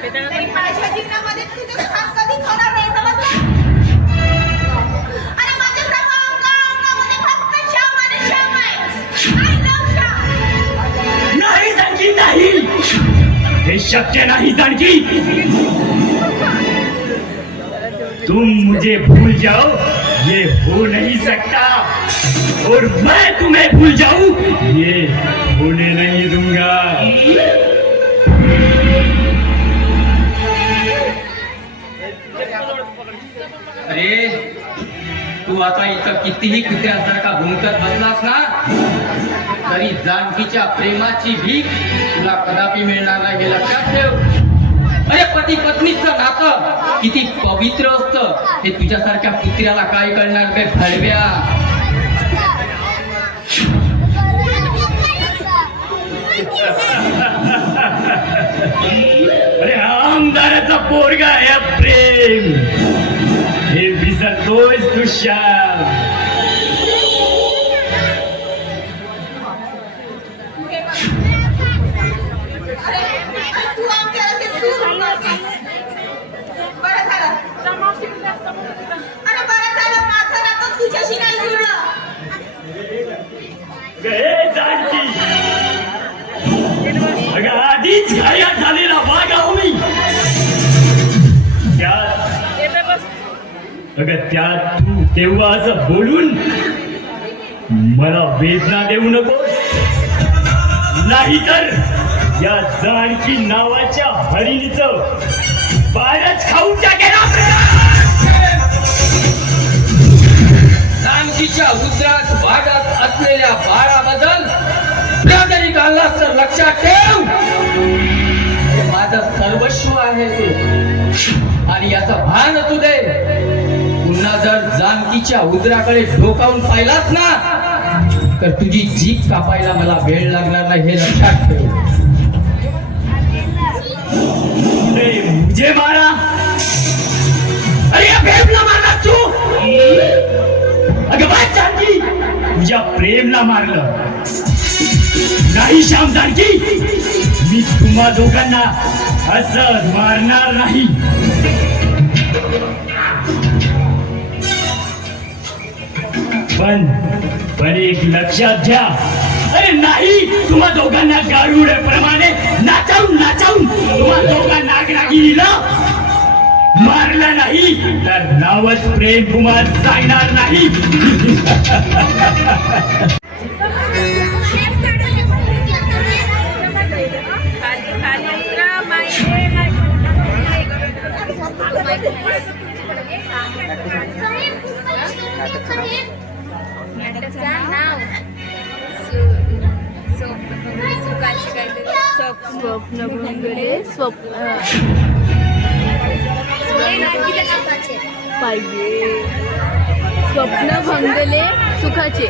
आणि माझ्या जीवनामध्ये तुझं स्थान कधीच होणार नाही, समजलं? आणि माझ्या सर्व अंगामध्ये फक्त श्याम आणि श्याम आहे. I love Shyam. नाही जानकी नाही, हे शक्य नहीं जानकी. तुम मुझे भूल जाओ, ये हो नहीं सकता. और मैं तुम्हें भूल जाऊं, ये होने नहीं दूंगा. अरे तू आता इथं कितीही कुत्र्यासारखा भुंकत बसलास ना, तरी जानकीच्या प्रेमाची भीक तुला कदापि मिळणार नाही, हे लक्षात ठेव. अरे पती पत्नीचं नातं किती पवित्र असतं हे तुझ्यासारख्या कुत्र्याला काय कळणार बे भडव्या. अरे आमदाराचा पोरगा आहे प्रेम, हे विसरतोयस तू श्याम. अरे तू आमच्यावर असे सूर उडवतेस. बरं झालं. अरे बरं झालं, माझं नातं तुझ्याशी नाही जुळलं. हे जानकी, अगं आधीच गायब झालेला वाघ आहो मी. त्यात तू तेव्हा असं बोलून मला वेदना देऊ नकोस, नाहीतर या जानकी नावाच्या हरिणीचं बाळच खाऊन टाकेल. जानकीच्या उदरात वाढत असलेल्या बाळाबद्दल जरी काढलास तर लक्षात ठेव, हे माझं सर्वस्व आहे तू, आणि याचं भान तू दे. पुन्हा जर जानकीच्या उदराकडे डोकावून पाहिलास ना, तर तुझी जीभ कापायला मला वेळ लागणार नाही, हे लक्षात ठेव. मुझे मारा? अरे या प्रेमला मारला तू? अगं बाय जानकी, तुझ्या प्रेमला मारलं नाही श्याम जानकी. मी तुम्हा दोघांना असं मारणार नाही. पण एक लक्षात घ्या, अरे नाही, तुम्हा दोघांना गारुड्याप्रमाणे नाचावून तुम्हा दोघांना नागरागिरीला मारलं नाही तर नावच प्रेम कुमार सांगणार नाही. स्वप्न भंगले पाहिजे, स्वप्न भंगले सुखाचे.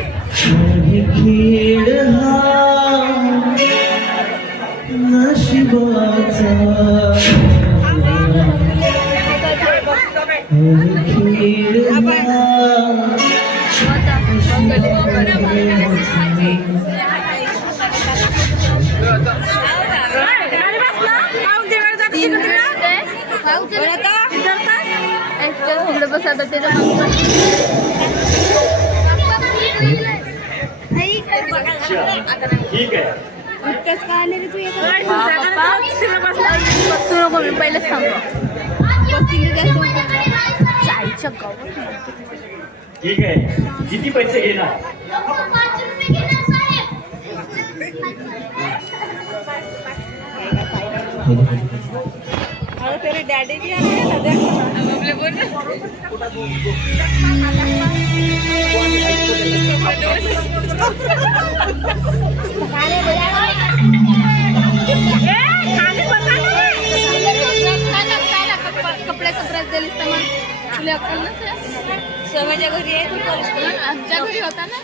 ठीक आहे. मी पहिलेच सांगतो ठीक आहे, किती पैसे घेणार? तेरे डॅडी भी आए ना, देखो बोल कपड्याचा दिलीस तर मग तुला अक्कल नसेल. सवयच्या घरी आहे तू, आमच्या घरी होता ना.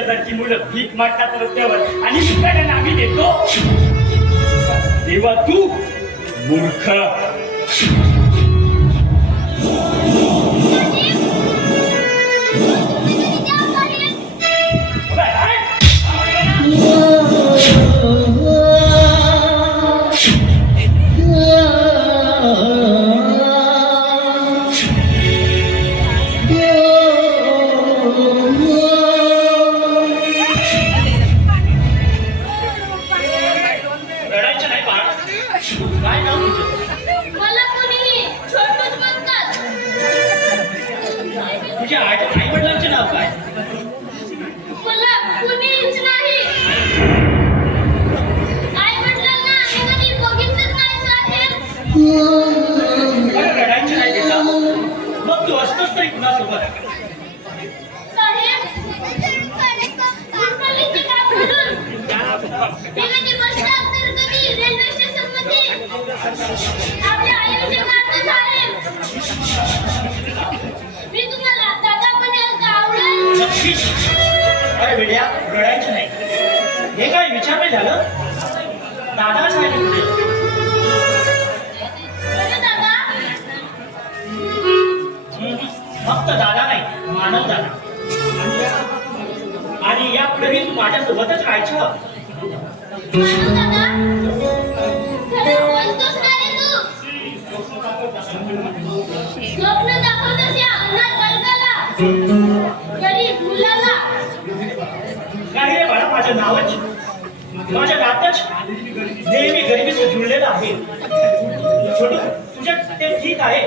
तुझ्यासारखी मुलं भीक मागतात रस्त्यावर आणि तुझ्याकडे नावी देतो तेव्हा तू मूर्ख. रडायचं नाही बाळा. काय नाव तुझं? मला कोणीही छोटूच म्हणतात. तुझ्या आई वडिलांचे नाव काय? मला कुणीच नाही. आई-वडिलांना आम्ही कधी बघितलंच नाही साहेब. अरे रडायचं नाही बेटा. मग तू असतोस तरी कुणासोबत? साहेब, मुंबईचे काम करून मी कधी बस स्टॉप तर कधी रेल्वे स्टेशनमध्ये आपल्या आईचे गाणं साहेब. मी तुम्हाला दादा म्हणाल का आवडेल? नक्कीच. अरे बेड्या रडायचं नाही. हे काय विचार नाही झालं? दादाच आहे तुझे. बरं दादा, फक्त दादा नाही, मानव दादा. आणि यापुढे तू माझ्यासोबतच राहायचं. मानव दादा, खरं बोलतोस ना रे तू? स्वप्न दाखवतोस या अनाथ बालकाला, गरीब मुलाला. नाही रे बाळा, माझं नावच माझ्या नातच नेहमी गरिबीशी जुळलेलं आहे. छोटू, तुझ्या ते ठीक आहे.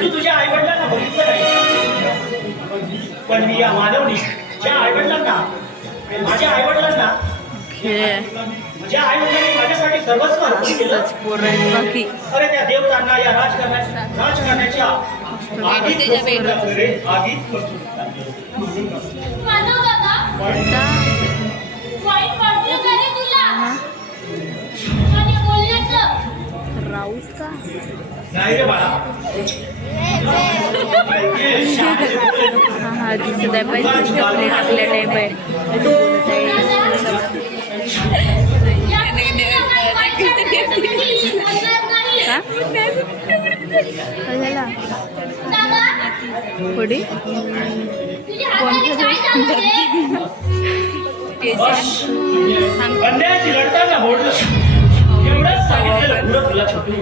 तू तुझ्या आई वडिलांना बघितलं नाही, पण मी या मानवनी ज्या आई वडिलांना माझ्या आई वडिलांना ज्या आई वडिलांनी माझ्यासाठी सर्वस्व अर्पण केलं, पोरं आहेत बाकी. अरे त्या देवतांना या राजकारण्याच्या आगीत बसून मानव दादा, वाईट वाटलं का रे तुला? माझ्या बोलण्याचं? राऊत का? नाही रे बाळा. हा दिसत आहे पाहिजे चॉकलेट आपल्या टाईप आहे. बोलत आहे. या मुलाला वाईट वाटण्याचं मी म्हणणार नाही. का? काय झाला? दादा, पुढे तुझ्या हाताने काय झालं रे? सांग. अन्यायाची लढताना मोडलं. एवढंच सांगितलेलं पुरं तुला छोटू.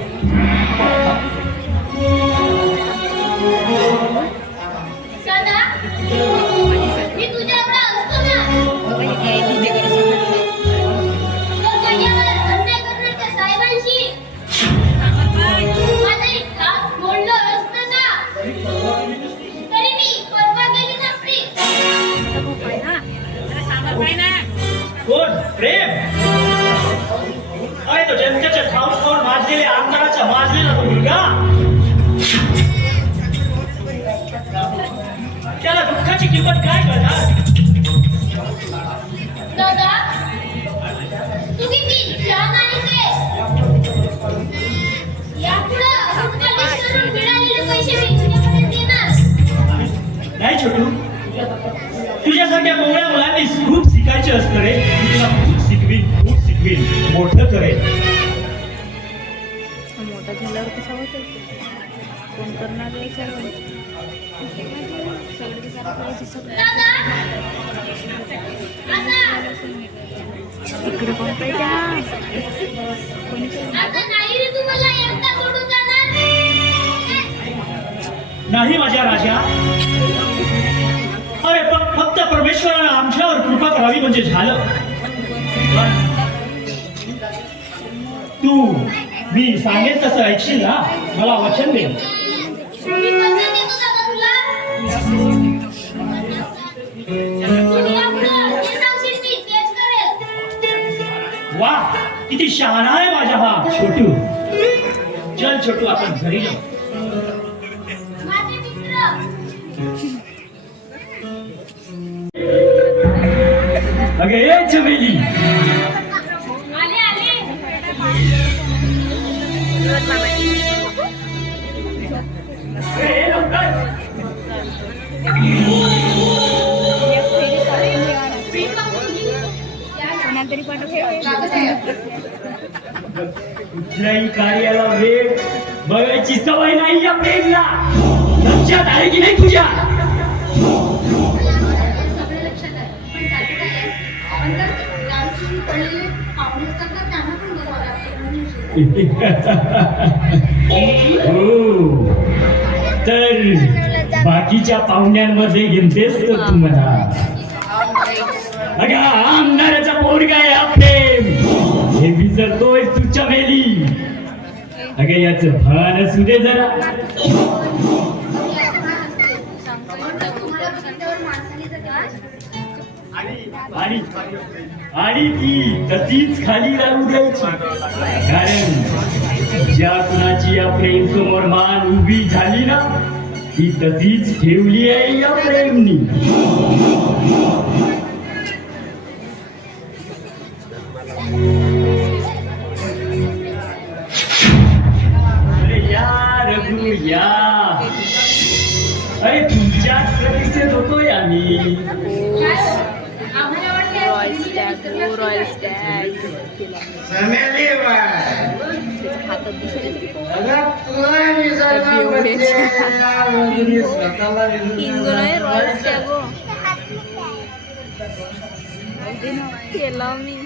दादा, मी तुझ्याकडे असतो ना, तर माझ्यावर अन्याय करण्याच्या साहेबांशी माझा एक हात मोडलं असतं ना, तरी मी परवा केली नसती. कोण? प्रेम? अरे तो जनतेच्या खाऊन माजलेल्या आमदाराचा माजलेला तो मुलगा. त्याला दुःखाची किंमत काय करणार? दादा, तू किती छान आहेस रे. यापुढं कलेक्टरकडून मिळालेले पैसे मी तुझ्याकडे देणार. नाही छोटू, तुझ्यासारख्या कोवळ्या मुलांनी खूप शिकायचे असतं रे. तुला खूप शिकवीन, मोठं करेल. मोठा झाल्यावर कसा होतो? कोण करणार आहे सर्व? सगळे करायचे सगळं. दादा, आता तिकडे कोण पाहिजे? आता नाही रे तू मला एकटा सोडून जाणार. नाही माझ्या राजा. अरे पण फक्त परमेश्वरानं आमच्यावर कृपा करावी म्हणजे झालं. पण तू मी सांगेल तसं ऐकशील ना? मला वचन दे. मी वचन देतो दादा तुला. तू यापुढं जे सांगशील मी तेच करेल. वा, किती शहाणा आहे माझा हा छोटू. चल छोटू, आपण घरी जाऊ. माझे मित्र, अगे ये चमेली. आले आले. ए, लवकर. कुठल्याही कार्याला वेळ बघायची सवय नाही या प्रेमला. लक्षात आहे की नाही तुझ्या? सगळं लक्षात आहे. पण त्याचं काय आहे? आपण जर गावची पडलेले पाहुणे असतात तर त्यांना पण बघावं लागतं. हो, तर बाकीच्या पाहुण्यांमध्ये घेतेस तर तू म्हणा. अगं आमदाराचा पोरगा आहे हा प्रेम, हे विसरतोय तू चमेली. अगं याचं भान असू दे जरा. आणि ती तशीच खाली राहू द्यायची. कारण ज्या कुणाची या प्रेम समोर मान उभी झाली ना, ती तशीच ठेवली आहे या प्रेमनी. अरे या रघु या, अरे तुमच्याच प्रतीक्षेत होतोय आम्ही. आम्हाला वाटलं रॉयल स्टॅग रॉयल स्टॅग समेली बाय. हातात दुसऱ्या अगं तुला विसरला म्हणजे या वगैरे स्वतःला किंग नाही रॉयल स्टॅग केला मी.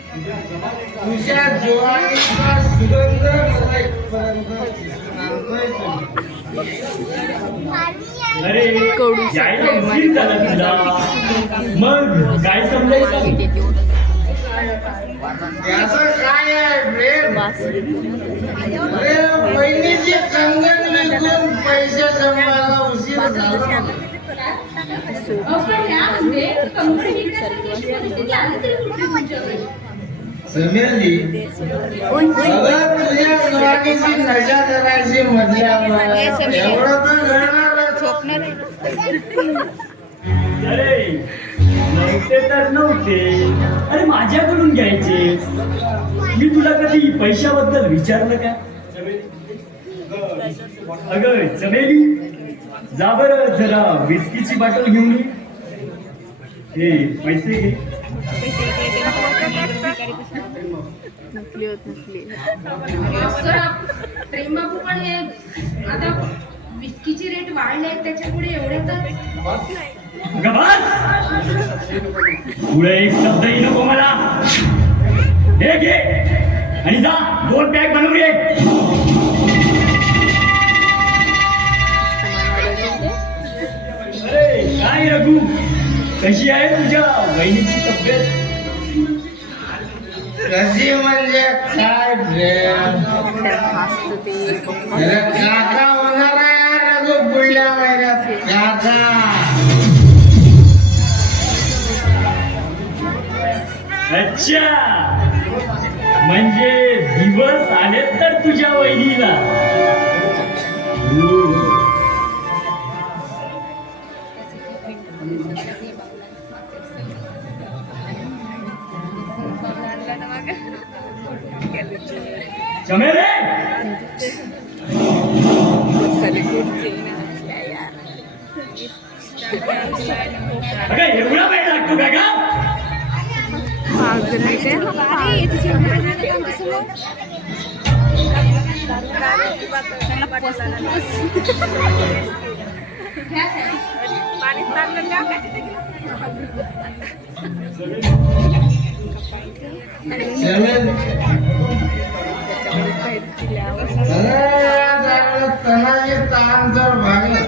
तुझ्या जीवाचा सुगंध मला इथपर्यंत अरे यायला उशीर झाला तुला, मग काय समजायचं? याचं काय आहे प्रेम? अरे बहिणीची कंगन विकून पैसे जमवायला उशीर झाला. समीरजी, अगं तुझ्या जवानीची नशा करायची म्हटल्यावर एवढं तर घडणारच. अरे नव्हते तर नव्हते, अरे माझ्याकडून घ्यायचे. मी तुला कधी पैशाबद्दल विचारलं का? अगं चमेली, जा बरं जरा विस्कीची बॉटल घेऊन ये. हे पैसे घे. नकली होत नकली. प्रेम बाबू पण हे आता विस्कीचे रेट वाढले आहेत, त्याच्या पुढे एवढे तर पुढे एक शब्दही नको मला. हे घे आणि जा 2 पॅक बनवून ये. अरे काय रघु, कशी आहे तुझ्या बहिणीची तब्येत? कशी म्हणजे काय प्रेम? अरे काका होणार आहे रघु पुढल्या महिन्यात. काका अच्छा, म्हणजे दिवस आले तर तुझ्या वहिनीला. चमेले, अगं एवढा वेळ लागतो का ग? तणाचे ताण जर भागलं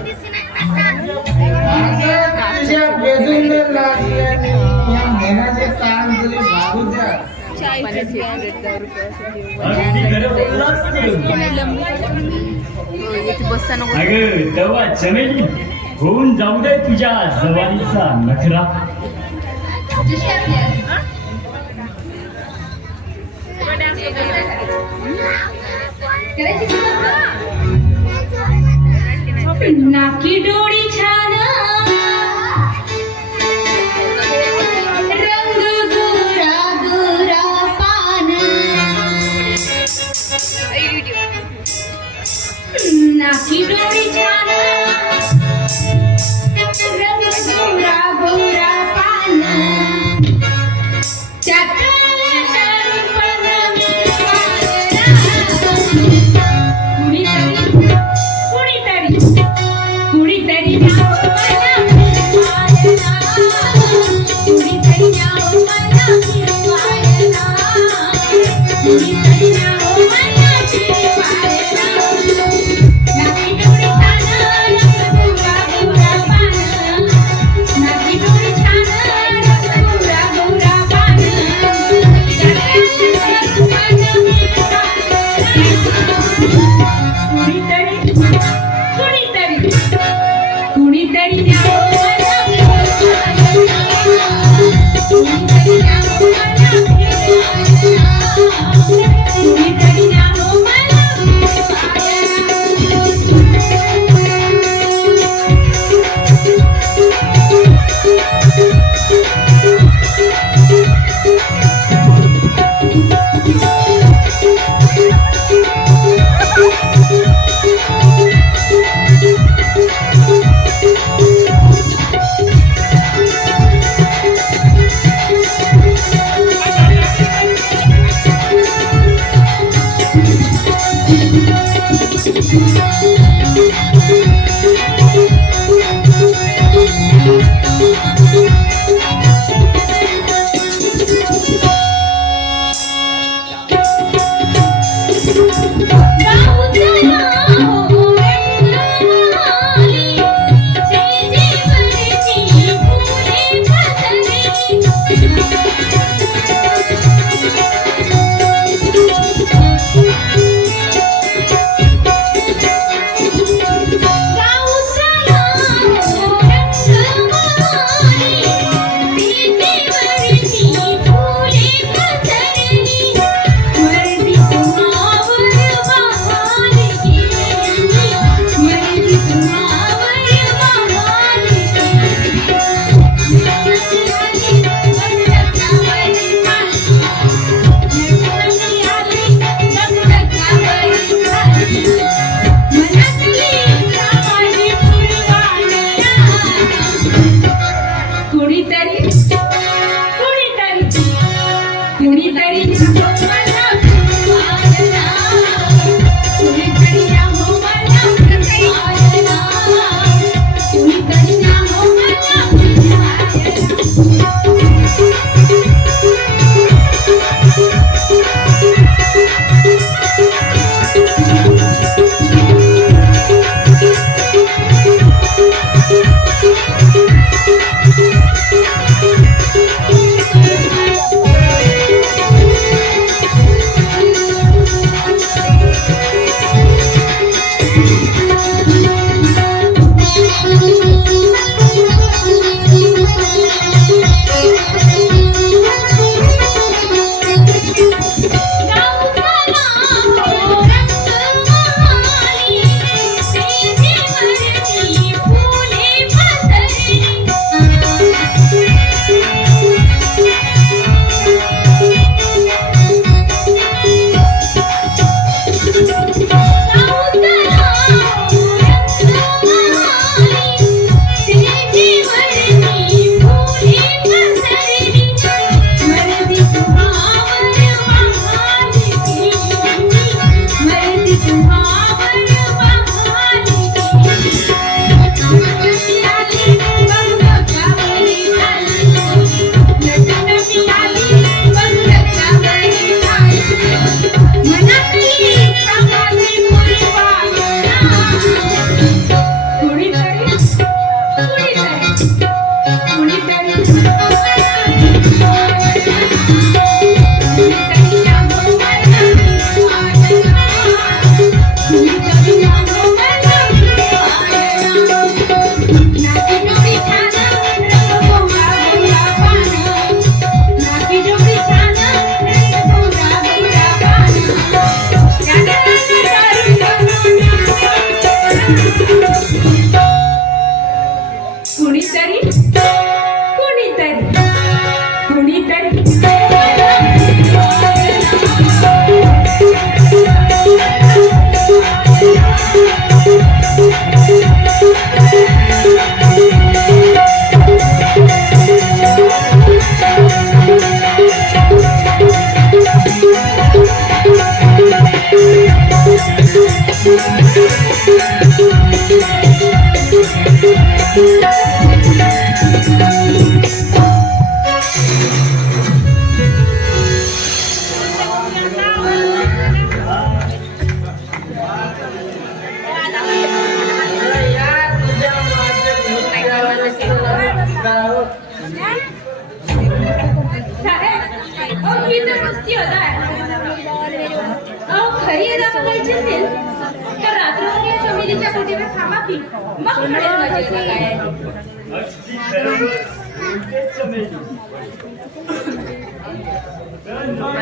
आता तुझ्या बेदून लागल्याने या मनाचे ताण तरी भागू द्या. अगदी खरं बोललास तू. बसता नको. अगं तेव्हा चमेली, होऊन जाऊ दे तुझ्या जवानीचा नखरा. जशी आपली आहे. करायची का? नाकी डोळी छान, रंग गोरा गोरा पान, नाकी डोळी छान, रंग गोरा गोरा पान, त्यात तरुणपण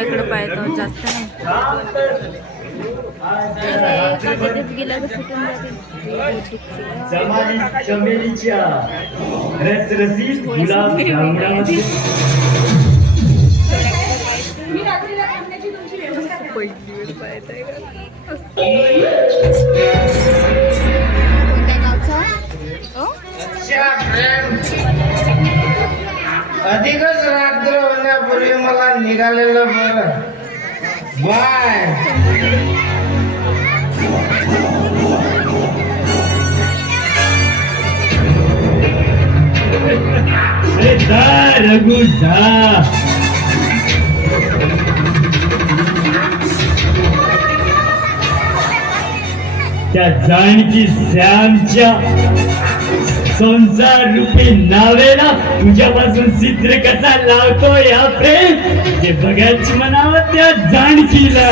इकडे पाहतो जास्त जमाली चमेलीच्या रसरशीत गुलाब जांभळामध्ये मी रात्रीला थांबण्याची तुमची व्यवस्था करते. पहिली वेळ पाहताय अधिकच रात्र होण्यापूर्वी मला निघालेलं बरं बाय जगू जा. त्या जानकी श्यामच्या संसार रूपी नावेला तुझ्यापासून चित्र कसा लावतो या प्रेम ते बघायची म्हणावं त्या जानकीला.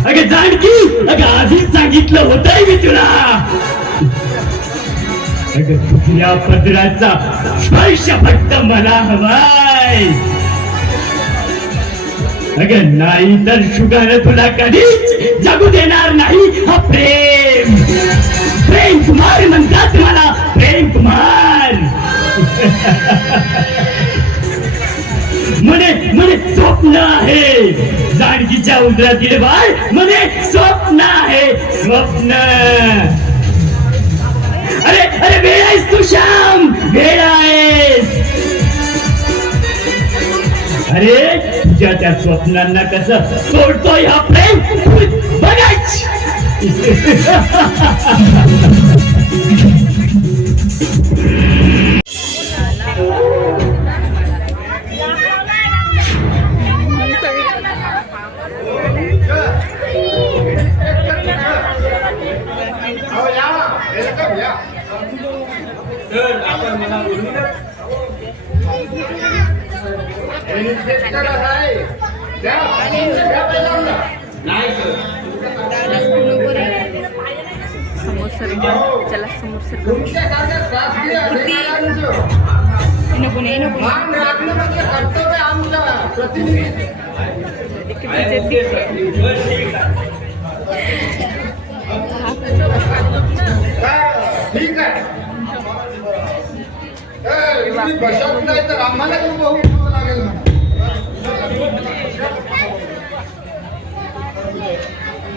अगं जानकी, अगं आधीच सांगितलं होतंय मी तुला. अगं तुझ्या पदराचा स्पर्श फक्त मला हवाय. अगं नाही तर शुगानं तुला कधीच जगू देणार नाही हा प्रेम. प्रेम कुमार म्हणतात मला, प्रेम कुमार. म्हणे म्हणे स्वप्न आहे जानकीच्या उदरातील बाळ, म्हणे स्वप्न आहे स्वप्न. अरे अरे वेळ आहेस तू श्याम, वेळ आहेस. अरे तुझ्या त्या स्वप्नांना कसं तोडतोय हा प्रेम बघायच. अहो या वेलकम या. तर आपण मला बोलू द्या. इन्स्पेक्टर आहे द्या द्या पहिल्यांदा. नाही सर. समोर सर चला समोर सर. तुमच्यासारख्या शासकीय अधिकाऱ्यांचं नको नाही नको. मान राखणं म्हणजे कर्तव्य आमचं प्रतिनिधी. ठीक आहे. तुम्ही बसत नाही तर आम्हाला खूप बघू लागेल म्हणा.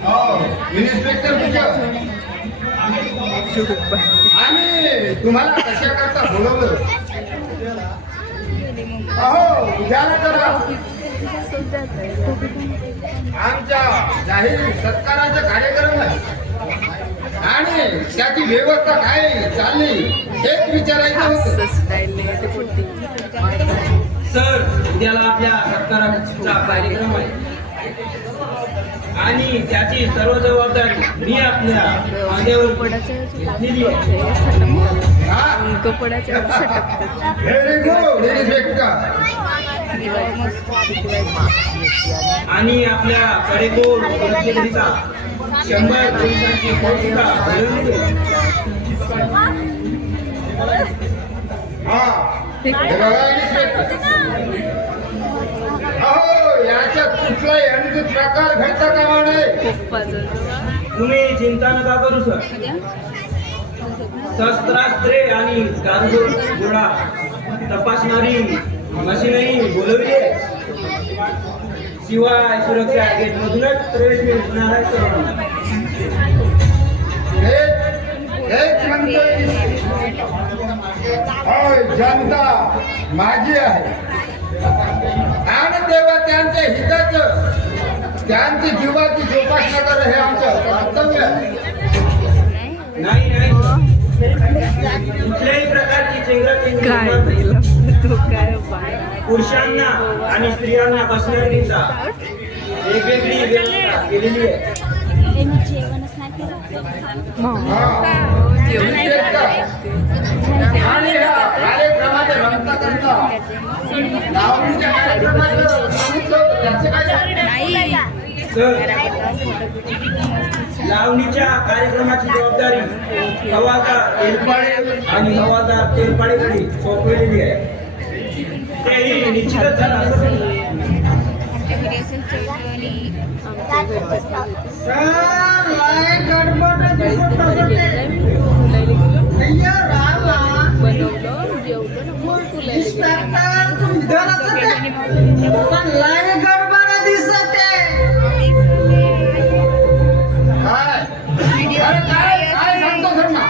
हो इन्स्पेक्टर आम्ही तुम्हाला कशाकरता बोलवलं. अहो उद्याला करा आमच्या जाहीर सत्काराचा कार्यक्रम आहे आणि त्याची व्यवस्था काय चालली हेच विचारायचं होतं. सर उद्याला आपल्या सत्काराचा कार्यक्रम आहे आणि त्याची सर्व जबाबदारी मी आपल्या मांड्यावर दिली आहे. कपड्याच्या व्हेरी गुड इन्स्पेक्टर. आणि आपल्या कडेकोट प्रतिनिधीचा 100 पोलिसांची पौष्टिका बनवली आहे. हा हे बघा इन्स्पेक्टर. अहो याच्यात कुठलाही अनुचित प्रकार घडता कामा नये. तुम्ही चिंता नका करू सर. शस्त्रास्त्रे आणि गांजूळ गोळा तपासणारी मशीनही बोलवली आहे. शिवाय सुरक्षा गेट मधूनच प्रवेश मिळणार आहे सर. हेच म्हणतोय. होय जनता माझी आहे आणि तेव्हा त्यांच्या हिताचं त्यांची जीवाची जोपासना करणं हे आमचं कर्तव्य आहे. नाही नाही कुठल्याही प्रकारची चेंगराचेंगरी काय होणार नाही. तो काय बाय. पुरुषांना आणि स्त्रियांना बसण्याकरिता वेगवेगळी व्यवस्था केलेली आहे. आणि ह्या कार्यक्रमाच्या रमताकरता लावणीच्या कार्यक्रमाचं त्याचं काय सर लावणीच्या कार्यक्रमाची जबाबदारी हवालदार तेलपाडे आणि हवालदार तेलपाडेकडे सोपवलेली आहे. तेही निश्चितच झालं असं. काय सांगतो सर ना.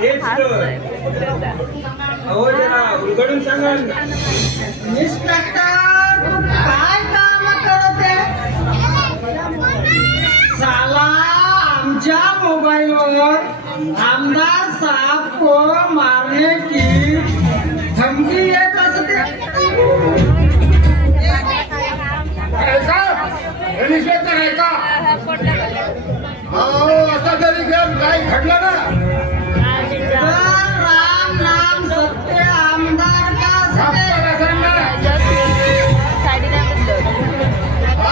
तेच तर. अहो जरा उलगडून सांगा ना. इन्स्पेक्टर काय काम करत आहे. आमदार साहब को मारने की धमकी येत असते. ऐका इन्स्पेक्टर ऐका अहो असा तरी गेम काही घडलं ना राम नाम सत्य आमदार का सत्य.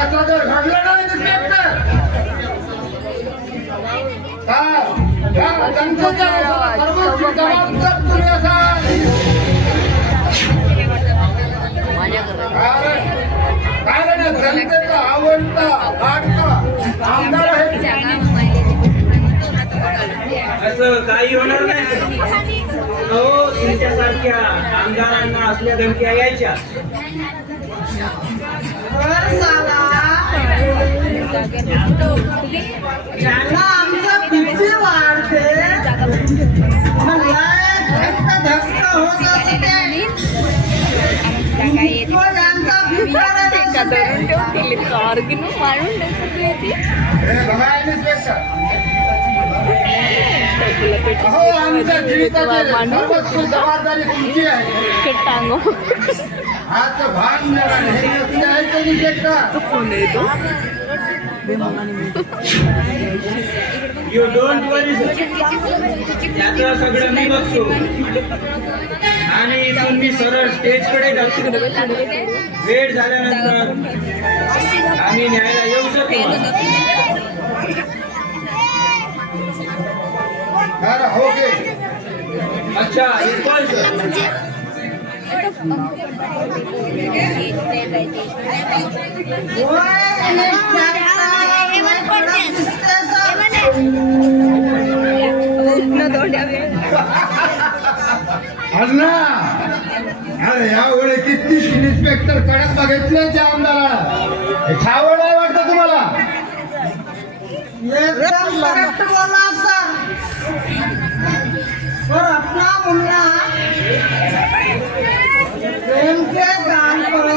असं जर घडलं ना इन्स्पेक्टर जनतेच्या सर्वस्वी जबाबदार तुम्ही असाल. कारण जनतेचा आवडता लाडका आमदार आहे. असं काही होणार नाही. हो, तुमच्यासारख्या आमदारांना असल्या धमक्या यायच्या. ज्यांना आमचं बीपी वाढते मला धक्का होत असते. इतकं ज्यांचा बीपी वाढत असते. हे बघा इन्स्पेक्टर अहो आमच्या जीविताची सर्वस्वी जबाबदारी तुमची आहे. हाच भान हे नसले आहे तरी inspector you don't worry sir, त्याचं सगळं मी बघतो. आणि इथून मी सरळ स्टेजकडे जातो. वेळ झाल्यानंतर आम्ही न्यायला येऊ शकतो. अरे हो गे अच्छा, हे कॉल सर. अण्णा अरे यावेळी किती इन्स्पेक्टर कडक बघितले त्या आमदाराला. हे छावं नाही वाटतं तुम्हाला. एकदम करेक्ट बोला सर. और अपना मुन्ना प्रेम के गान पर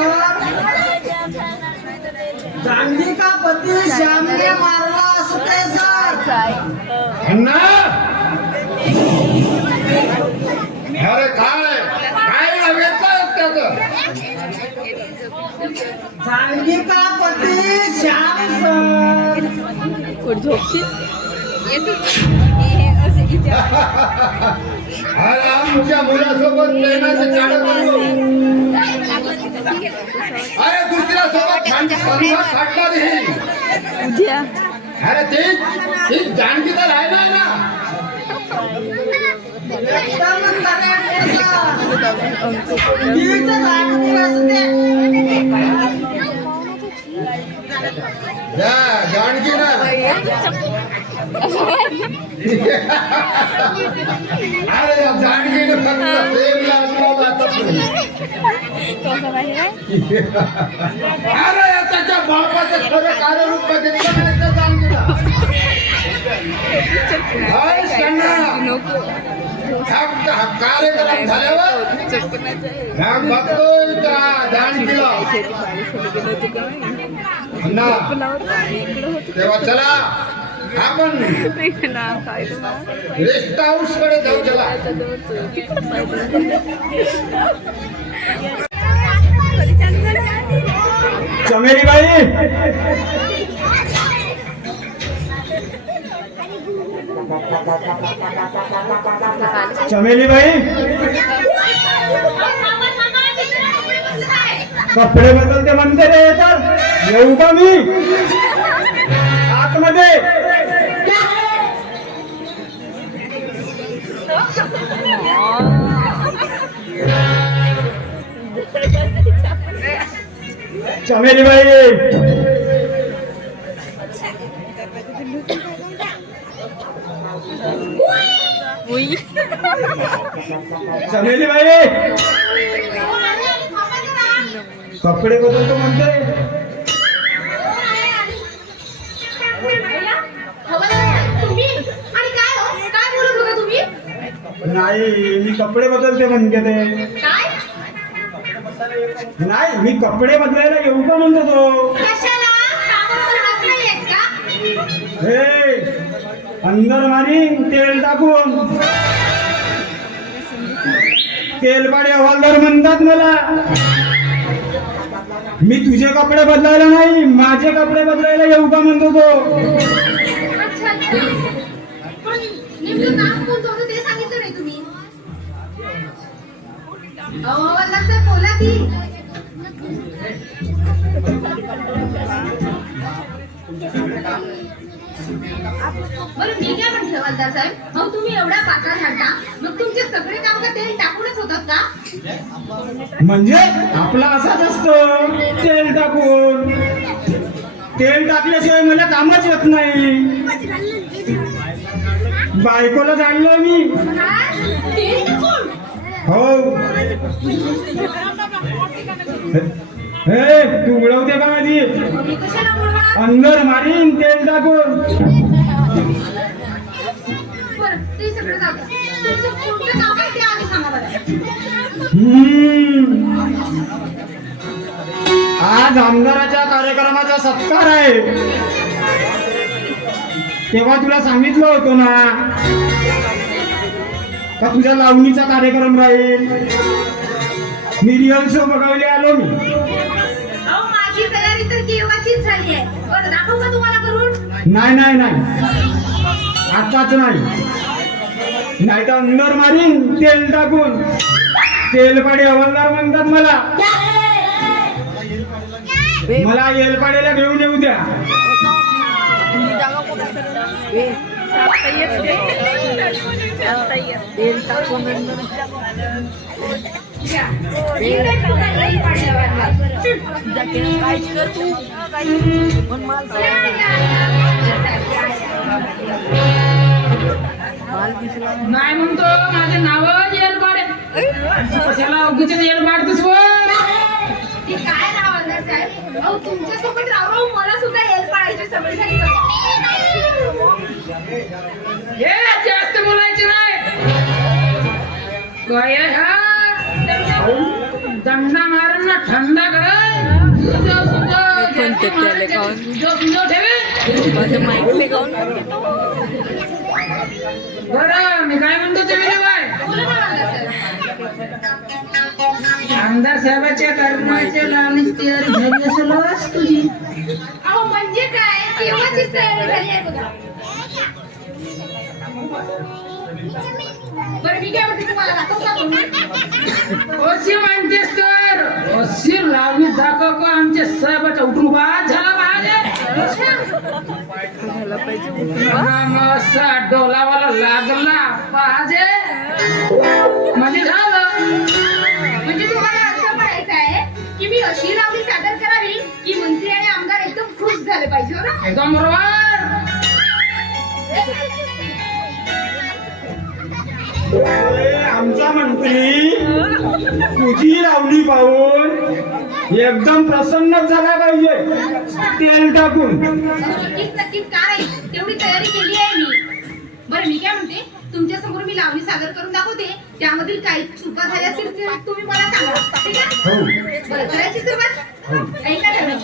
गांधी का पति श्याम ने मारला असते सर. अण्णा अरे काय काय नव्हेच त्याचं. गांधी का पति श्याम सर. अरे आमच्या मुलासोबत प्रेमाचं चालत होतो. अरे दुसऱ्यासोबत संवाद साधला नाही. अरे ते जानकी तर आहे ना. एकदम करेक्ट सर. नीट गांधी असते. जानकी ना अरे जानकीने फक्त प्रेमला अरे त्याच्या बापाचं खरं कार्यरूप बघितलं नाही तर जानकीला. हा कार्यक्रम झाल्यावर बघतोय त्या जानकीला ना. तेव्हा चला आपण रेस्ट हाऊस कडे जाऊ. चला चमेली बाई, चमेली बाई, कपडे बदलते म्हणते रे. तर येऊ का मी आतमध्ये? चमेली बाई, चमेली बाई, कपडे बदलतो म्हणते. तुम्ही आणि काय हो काय बोलत होता तुम्ही. नाही, मी कपडे बदलते म्हणते ते. काय नाही, मी कपडे बदलायला येऊ का म्हणतो तो. कशाला कामावर हात नाही आहेत का. हे अंदर मारीन तेल टाकून. तेलपाडे हवालदार म्हणतात मला. मी तुझे कपडे बदलायला नाही, माझे कपडे बदलायला येऊ का म्हणतो तो. अच्छा अच्छा. पण नेमकं काम कोणतं होतं ते सांगितलं नाही तुम्ही. अहो हवालदार साहेब बोला की. बरं मी काय म्हणते हवालदार साहेब, अहो तुम्ही एवढा पाका झाडता, मग तुमचे सगळे काम का तेल टाकूनच होतात का? म्हणजे आपला असाच असतो, तेल टाकून. तेल टाकल्याशिवाय मला कामच येत नाही. बायकोला जाणलं मी. काय? तेल टाकून? हो. हे तू उडवते का माझी. मी कशाला बोलणार? अंदर मारीन तेल टाकून. बरं ते सगळं जाऊ द्या. तुमचं कोणतं काम आहे ते आधी सांगा बरं. आज आमदाराच्या कार्यक्रमाचा सत्कार आहे. तेव्हा तुला सांगितलं होतं ना का तुझ्या लावणीचा कार्यक्रम राहील. मी रिअल शो बघायला आलो मी. अहो माझी तयारी तर केव्हाचीच झाली आहे. बरं दाखवू का तुम्हाला करून? नाही नाही नाही, आताच नाही. नाही तर अंदर मारीन तेल टाकून. तेलपाडे हवालदार म्हणतात मला. मला येलपाड्याला घेऊन येऊ द्या. तेल टाकून काय कर तू पण माल नाही म्हणतो माझे नाव येलपाडे. कशाला उगीच येलपाड तू. ते काय हवालदार साहेब, अहो तुमच्यासोबत राहून मला सुद्धा हेल्प पाडायची सवय झाली बघा. हे जास्त बोलायचे नाही. काय हा दंडा मारून ना थंडा करत माझं माहिती गाऊन बरं मी काय म्हणतो ते बाय. बोला ना हवालदार साहेब. आमदार साहेबाच्या कार्यक्रमाच्या लावणीची तयारी झाली असेल तुझी. अहो म्हणजे काय, केव्हाचीच तयारी झाली आहे बघा. बरं मी काय म्हणते तुम्हाला दाखवू का तुम्ही? अशी म्हणतेस तर अशी लावणी दाखव का आमच्या साहेबाचा उठूबाज झाला पाहिजे. असा डोलावाला लागला पाहिजे म्हणजे झालं. म्हणजे तुम्हाला असं म्हणायचं आहे की मी अशी लावणी सादर करावी की मंत्री आणि आमदार एकदम खुश झाले पाहिजे हो ना? एकदम बरोबर. आमचा मंत्री तुझी लावणी पाहून एकदम प्रसन्न झाला पाहिजे. तेल टाकून. नक्कीच नक्कीच का नाही, तेवढी तयारी केली आहे मी. बरं मी काय म्हणते, तुमच्या समोर मी लावणी सादर करून दाखवते. त्यामधील काही चुका झाल्या असतील तर तुम्ही मला सांगा, ठीक आहे? हो. बरं करायची सुरुवात. ऐका ठरवलं.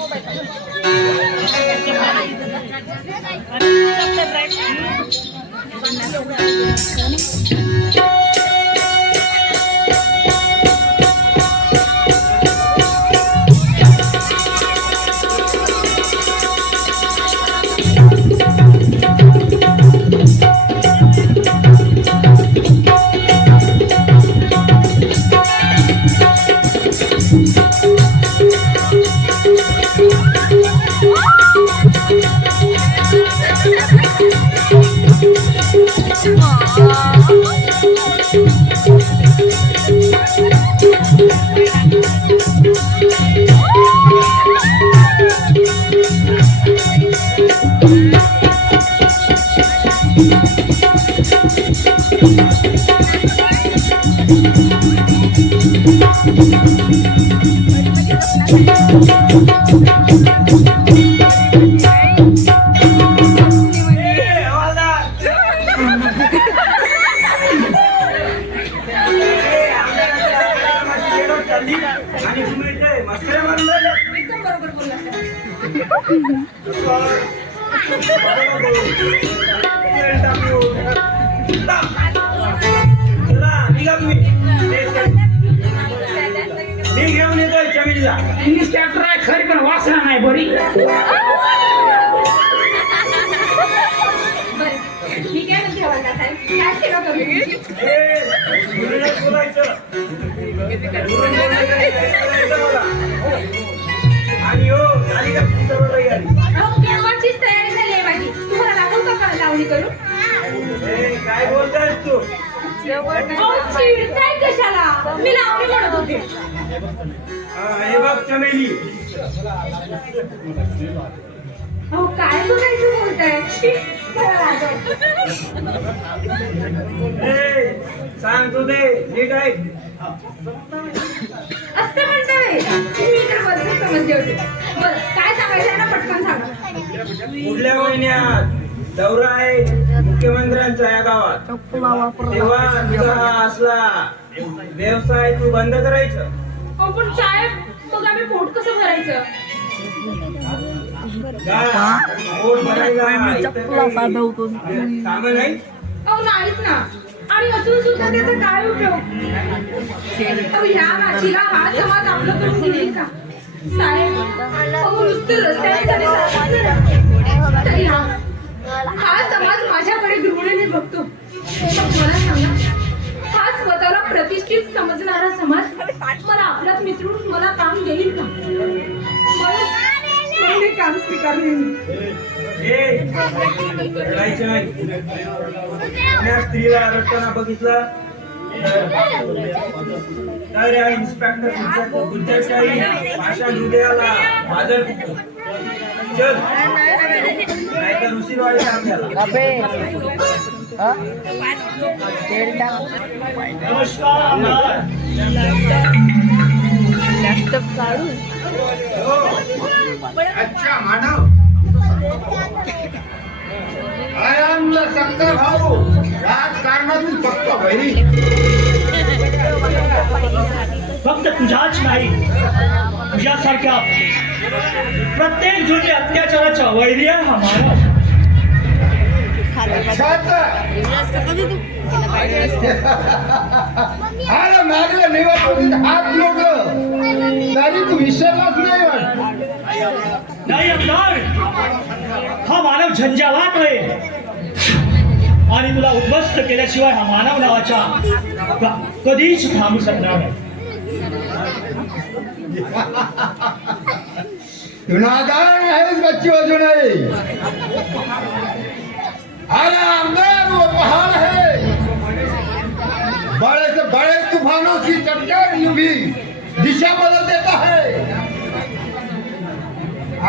आणि तुम्ही इथे मस्कऱ्या मारून राहिले. एकदम बरोबर बोलला सर. चला निघा तुम्ही. मी घेऊन येतोय चमेलीला. इंग्लिश ट्रॅक्टर आहे खरी पण वासना नाही बरी. बरं मी काय म्हणते हवालदार साहेब, काय सेवा करू तुमची? बोलायचं मला. आणि हो झाली का तुमची सर्व तयारी? अहो केव्हाचीच तयारी झाली आहे माझी. तुम्हाला दाखवू का लावणी करू? काय बोलतायस तू? अहो चिडताय कशाला? मी लावणी म्हणत होते. हे बघ चमेली, अहो काय बघायचं बोलताय? शी, मला लाज वाटते. सांगतो ते नीट आहे. असं म्हणताय मी तर बदलून समजले होते. बरं काय सांगायचं आहे ना पटकन सांगा. पुढल्या महिन्यात दौरा आहे मुख्यमंत्र्यांचा या गावात. तेव्हा तुझा हा असला व्यवसाय तू बंद करायचं. अहो पण साहेब मग आम्ही पोट कसं भरायचं? पोट भरायला इथं काही कामं नाही. अहो नाहीच ना. आणि असून सुद्धा त्याचा काय उपयोग? अहो ह्या भाषेला हा समाज आपलं करून घेईल का? साहेब अहो नुसतं रस्त्याने जरी चालत तरी हा समाज माझ्याकडे घृणेने बघतो. मग मला सांगा, हा स्वतःला प्रतिष्ठित समजणारा समाज मला आपल्यात मिसळून मला काम देईल का? म्हणून मी काम स्वीकारले. करायचं नाही. त्या स्त्रीला रडताना बघितलं तर या इन्स्पेक्टर बुद्धाचारी भाषा हृदयाला बादल फुटतो. चल नाहीतर उशीरवाडी आपल्याला. नमस्कार आमदार. लॅपटॉप काढून अच्छा मानव, आय एम द सक्कर भाऊ. राजकारणातून फक्त वैरी. फक्त तुझ्याच नाही, तुझ्यासारख्या प्रत्येक जुन्या अत्याचाराचा वैरी आहे हा मानव. अरे मागलं निवडणुकीत हात लोकलं तरी तू विसरलाच नाही वाटत. नाही आमदार, हा मानव झंझावात आहे आणि तुला उद्ध्वस्त केल्याशिवाय हा मानव नावाचा कधीच थांबू शकणार नाही. तू नादान आहेस बच्ची बाजू नाही. अरे आमदार वो पहाड़ है, बड़े से बड़े तूफानों की चट्टान यूं भी दिशा बदल देता है.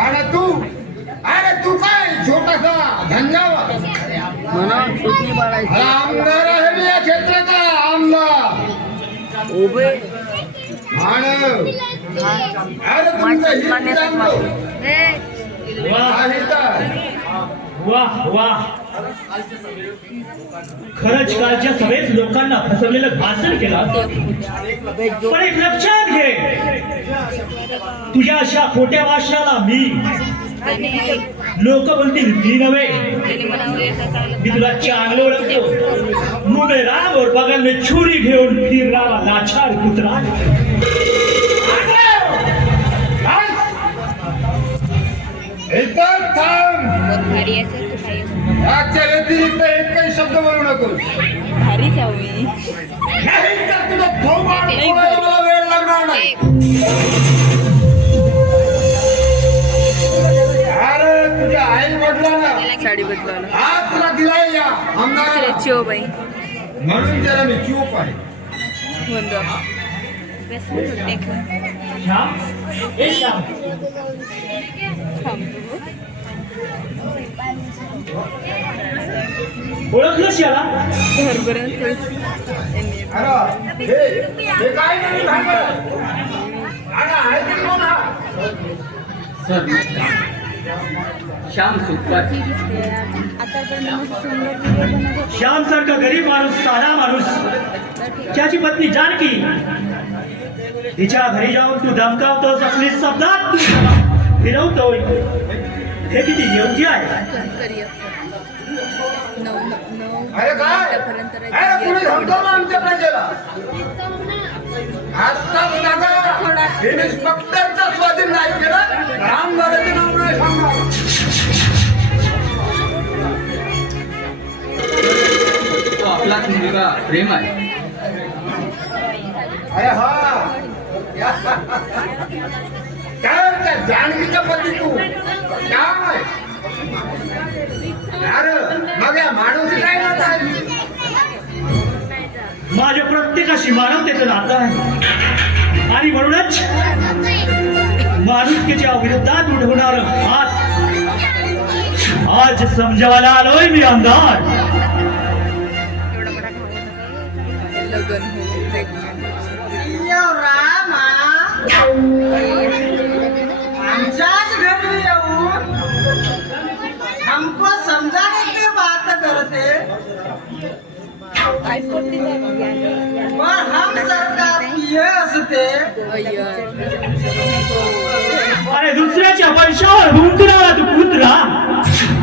अरे तू काय छोटासा झंझावात. आमदार आहे मी या क्षेत्राचा आमदार. मानव, अरे तुमचं हित जाणतो. आहे तर वाह वाह, खरंच कालच्या सभेत लोकांना फसवलेलं भाषण केलं. पण एक लक्षात घे, तुझ्या अशा खोट्या भाषणाला मी लोक म्हणतील मी नव्हे, मी तुला चांगलं ओळखतो. मुंबई राम और बगल में छुरी घेऊन फिरणारा लाचार कुत्रा. इथं थांब. आजच्या व्यतिरिक्त एक काही शब्द बोलू नको. भारीच आहे मी. नाही तर तुझा थोबाड फोडायला मला वेळ लागणार नाही. अरे तुझ्या आई वडिलांना साडी बदलावलं आज तुला दिलाय या आमदाराला, चिओ बाई म्हणून त्याला मी चूप आहे. बंधू श्याम, ए श्याम, ओळखलंस याला? अरे हे काय नाही सांगत. अरे आहे ते कोण हा? श्याम सुखपात. श्याम सारखा गरीब माणूस, साधा माणूस, त्याची पत्नी जानकी, तिच्या घरी जाऊन तू धमकावतोस, असली शब्दात फिरवतोय. हे किती योग्य आहे? अरे काय अरे तुम्ही धमकावलं आमच्या प्रजेला आता सांगा इन्स्पेक्टरचा स्वाधीन नाही केलं रामदाराचे नाव नाही सांगणार तो आपलाच मुलगा प्रेम आहे. अरे हा काय त्या जानकीच्या पती तू काय अरे मग या माणूस काय नातं आहे माझ्या प्रत्येकाशी मानवतेचं नातं आहे आणि म्हणूनच माणुसकीच्या विरोधात उठवणार हात आज समजावायला आलोय मी आमदार. लगन हो आमच्याच घरी येऊन हमको समजाने की बात करते पर हम सरकार पिये असते अरे दुसऱ्याच्या वंशावर भुंकणारा तू कुत्रा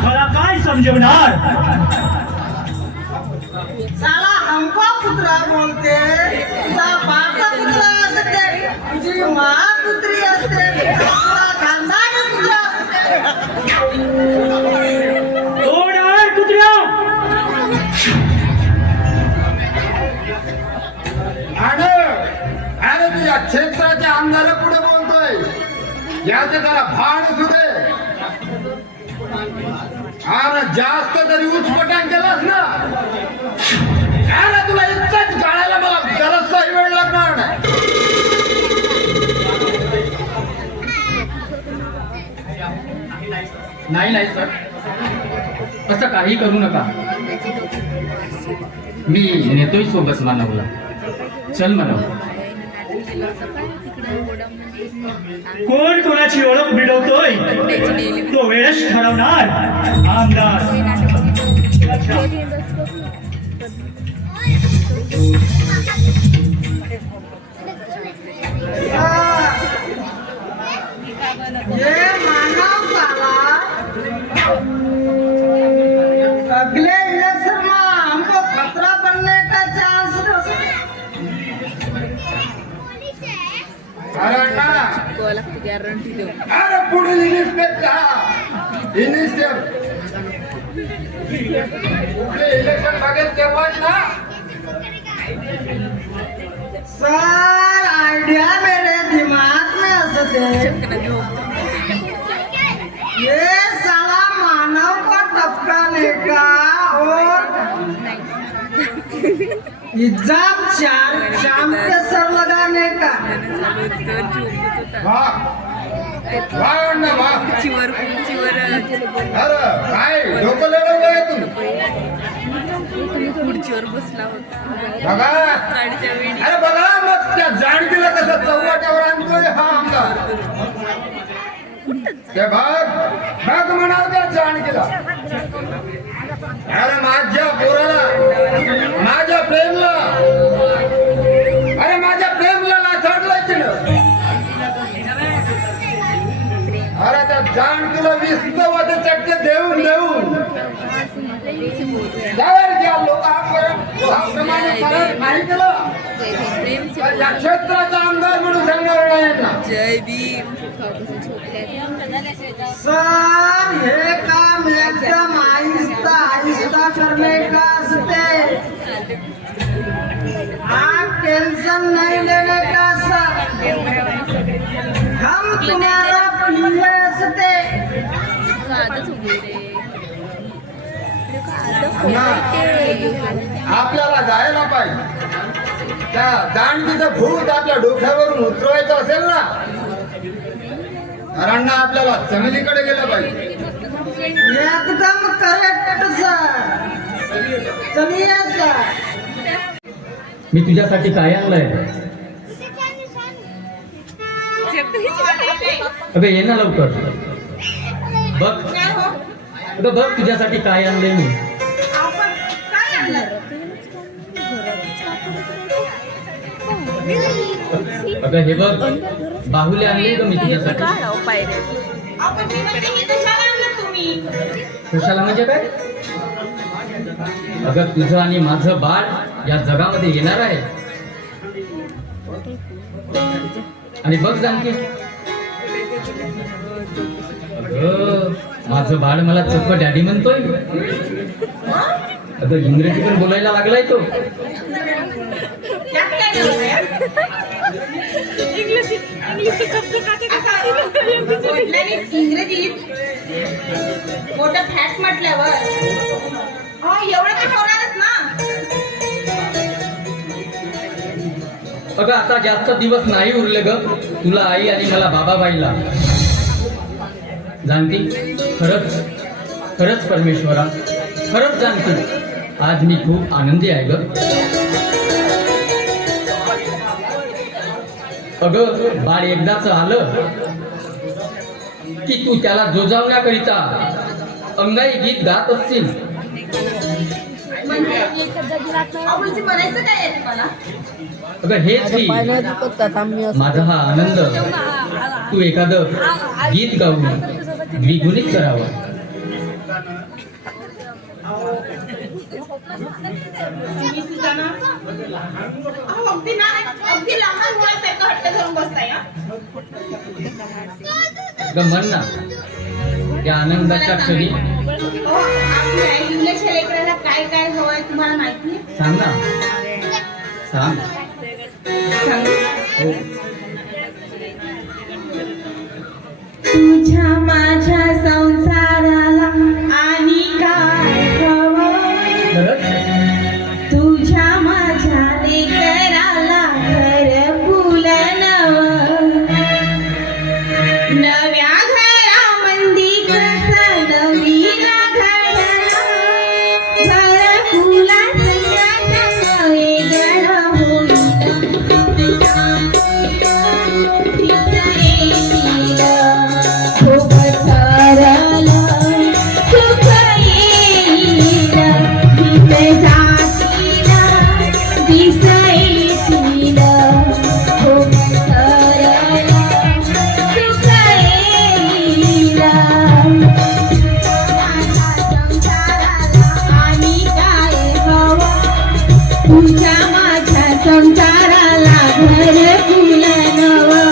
मला काय समजवणार? साला हमको कुत्रा बोलते तुझा बाप कुत्रा असते तुझी माँ कुत्री असते तुझा खानदान कुत्रा असते कोण आहे कुत्र्या? अरे तू या क्षेत्राच्या आमदारा पुढे बोलतोय याचे त्याला भाड असू दे अरे जास्त तरी उचपटान केलास ना अरे तुला इतकंच काढायला मला जरासाही वेळ लागणार नाही नाही सर, असं काही करू नका. मी नेतोय सोबत मानवला. चल मानव. कोण कोणाची ओळख मिळवतोय तो वेळच ठरवणार आमदार. ये मानव साला अगले इलेक्शन में हमको खतरा बनने का चांस अरे अण्णा, गॅरंटी देऊ. अरे पुढील इन्स्पेक्टर इलेक्शन बघेल तेव्हाच ना. सर आइडिया मेरे दिमाग में असते ये साला मानव को टपकाने का और एग्जाम शाम पे सर लगाने का वाह वाह अण्णा वाह. खुर्चीवर अरे काय डोकं लढवलंय तुम्ही खुर्चीवर बसला होता बघा. गाडीच्या वेळी. अरे बघा मग त्या जाणकीला कसं चौवाट्यावर आणतोय हा आमदार. ते बघ म्हणाव त्या जाणकीला. अरे माझ्या पोराला माझ्या प्रेमला अरे माझ्या प्रेमला नाथडलंय तिनं. अरे त्या जाणकीला 20 वाटे चटके देऊन त्यावर ज्या लोकांपर्यंत नाही केलं या क्षेत्राचा आमदार म्हणून सांगणार नाही ना. जय भीम. सर हे काम एकदम आहिस्ता आहिस्ता करने का असते. आप टेंशन नहीं लेने का सर. हम तुम्हारा प्रिय असते. आजच उभे रे. आपल्याला जायला पाहिजे. त्या दांडीचं भूत आपल्या डोक्यावरून उतरवायचं असेल ना तर अण्णा आपल्याला जमिनीकडे गेलं पाहिजे. एकदम करेक्ट सर. चलिए सर. मी तुझ्यासाठी काय आणलंय? अबे ये ना लवकर. बघ अगं बघ तुझ्यासाठी काय आणलंय मी. आपण काय आणलं? अगं हे बघ बाहुले आणले ग मी तुझ्यासाठी. काढावं पायऱ्या. आपण कशाला आणलं तू? मी. खुशाला म्हणजे काय? अगं तुझं आणि माझं बाळ या जगामध्ये येणार आहे. आणि बघ जानकी, अगं माझं बाळ मला चक्क डॅडी म्हणतोय. अगं इंग्रजी पण बोलायला लागलाय तो. त्यात काय नवं? आता वडिलांनी इंग्रजीत मोठं फॅट म्हटल्यावर एवढं काय होणारच ना. अगं आता जास्त दिवस नाही उरले ग तुला आई आणि मला बाबाबाईला. जानकी, खरंच खरंच परमेश्वरा, खरंच जानकी, आज मी खूप आनंदी आहे ग. अगं बाळ एकदाच आलं की तू त्याला जोजावण्याकरिता अंगाई गीत गात असतील. म्हणजे म्हणायचं काय आहे मला? अगं हेच की माझा हा आनंद तू एखादं गीत गाऊन द्विगुणित करावं. मी सुद्धा ना अगदी लहान मुलासारखं हट्ट धरून बसताय. अगं म्हण ना त्या आनंदाच्या क्षणी. आपल्या इंग्लिशच्या लेकराला काय काय हवंय तुम्हाला माहिती आहे? सांग ना, सांग. हो. तुझ्या माझ्या संसाराला आणि काय हवं? खरंच तुझ्या माझ्या लेकराला घरकुल नवं. नव्या घरामंदी कसं नवीन घडलं. घरकुला सगळ्याचं वेगळं होईल. खूप ठरलं सुख येईल. दिस जातीला दिस येतील. खूप ठरलं सुख येईल. माझ्या संसाराला आणि काय हवं? तुझ्या माझ्या संसाराला घरकुल नवं.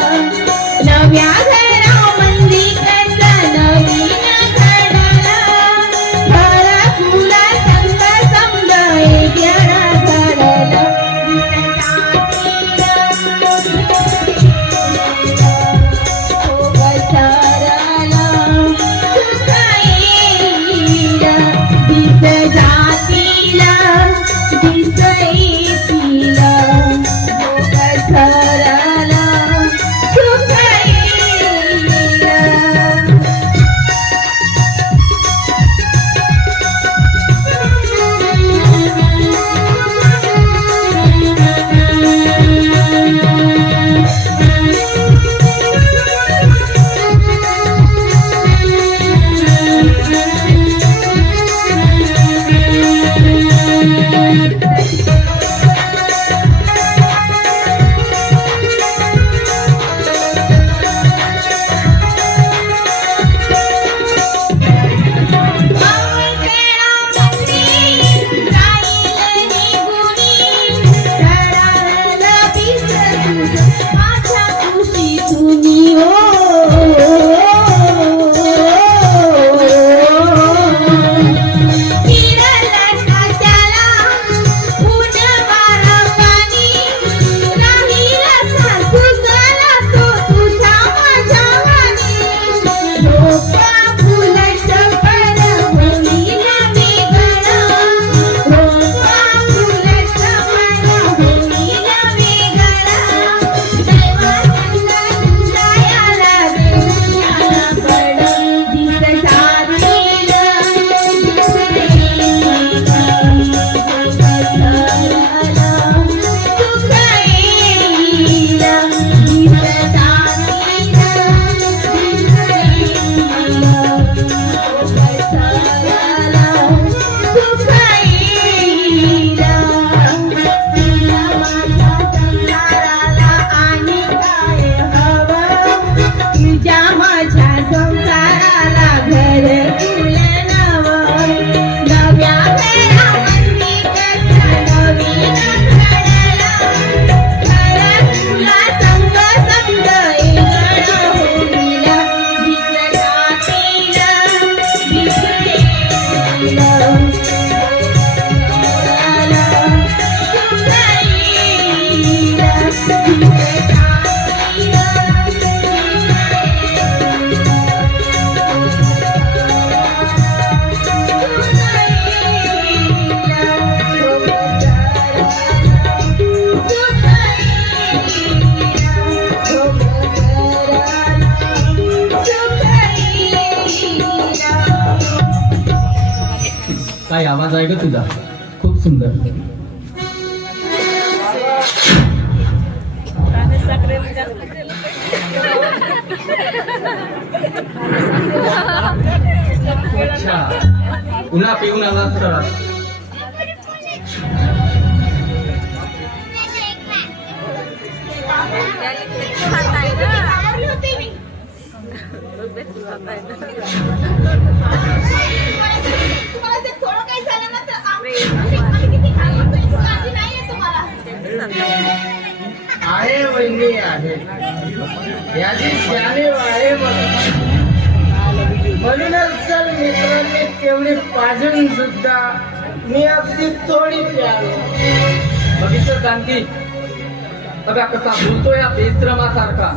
नव्या घरामंदी कसं नवीन घडलं. घरकुल संग समज वेगळं घडलं. खूप सरलं सुख येईल. दिस जातीला दिस येतील. खूप सरलं सुख येईल. तुझ्या माझ्या संसाराला घर काय आवाज आहे ग तुझा, खूप सुंदर. अच्छा, पुन्हा पिऊन आलास तर आवरली होती मी. तुम्हाला ते थोडं काही झालं ना तर आम्ही किती घाबरतो काळजी नाहीये तुम्हाला. आहे वहिनी आहे, याची जाणीव आहे म्हणूनच तर मित्रांनी तेवढी पाजून सुद्धा मी अगदी थोडी प्यालो. बघितलं जानकी, बघा कसा बोलतो या बेश्रमासारखा.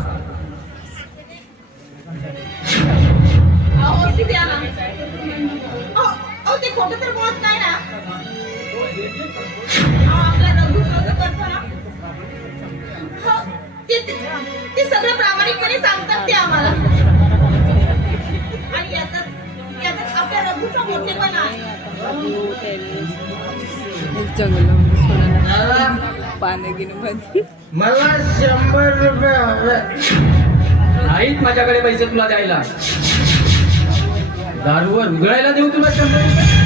अहो किती आणा. अहो ते खोटं तर बोलत नाही ना. अहो आपला रघु सगळं करतो ना. हो, ते सगळं प्रामाणिकपणे सांगतात ते आम्हाला. आणि यातच आपल्या रघुचा मोठेपणा आहे. पानं घेऊन बंद. मला 100 रुपये हवे. नाहीत माझ्याकडे पैसे तुला द्यायला. दारूवर उधळायला देऊ तुला 100 रुपये?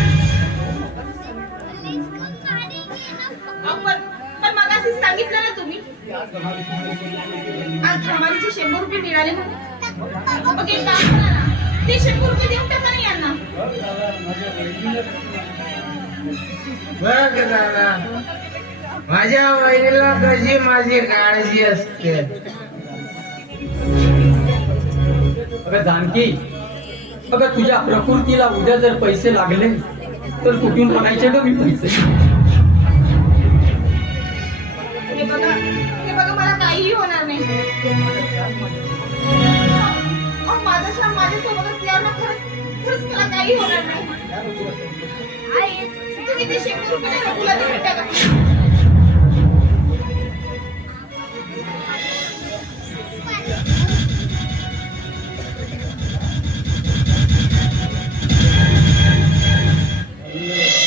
पण मगाशी सांगितलं ना तुम्ही आज कमालीचे 100 रुपये मिळाले म्हणून. मग एक काम करा ना, ते 100 रुपये देऊन टाका ना यांना. बघ दादा, माझ्या वहिनीला कशी माझी काळजी असते. अगं जानकी, अगं तुझ्या प्रकृतीला उद्या जर पैसे लागले तर कुठून आणायचे ग मी पैसे? हे बघा मला काहीही होणार नाही. माझा श्याम माझ्यासोबत असल्यावर ना खरंच मला काही होणार नाही. आई, तुम्ही ते 100 रुपये रघुला देऊन टाका.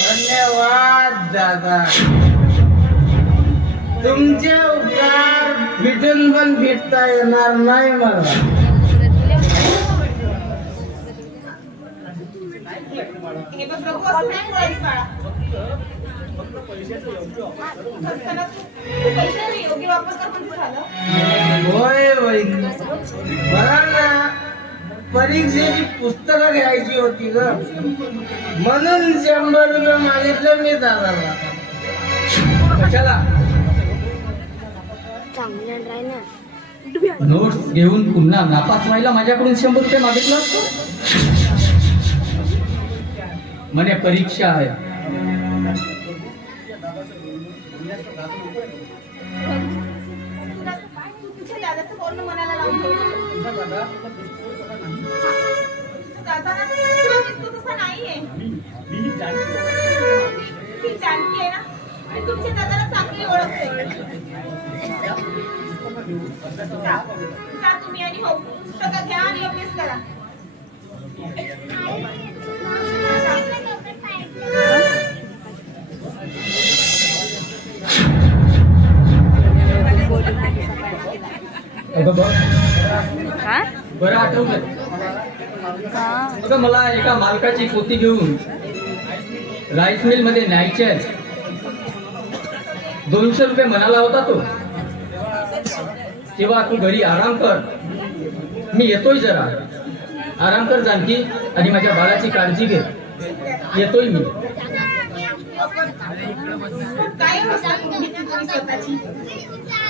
धन्यवाद दादा, तुमचे उपकार भेटून पण भेटता येणार नाही मला. हे बघ रघु असं नाही बोलायचं बाळा. खर्चाला तू पैशाचा योग्य वापर कर पण झालं. होय वहिनी, मला ना परीक्षेची पुस्तकं घ्यायची होती ग, म्हणून 100 रुपये मागितले मी दादाला. कशाला? नोट्स घेऊन पुन्हा नापास व्हायला माझ्याकडून 100 रुपये मागितला असतो? म्हणे परीक्षा आहे. तुझ्या दादाचं बोलणं मनाला लावून दादा ना तुला दिसतो तसा नाहीये. मी ती जानकी आहे ना, मी तुमच्या दादाला चांगली ओळखते. जा तुम्ही आणि हो पुस्तकं घ्या आणि अभ्यास करा. अगं बघ, हा? बरं आठवलं. हा. अगं मला एका मालकाची पोती घेऊन राईस मिल मध्ये न्यायचे आहे. 200 रुपये म्हणाला होता तो. तेव्हा तू घरी आराम कर, मी येतोय जरा. आराम कर जानकी आणि माझ्या बाळाची काळजी घे. येतोय मी. काय स्वतःची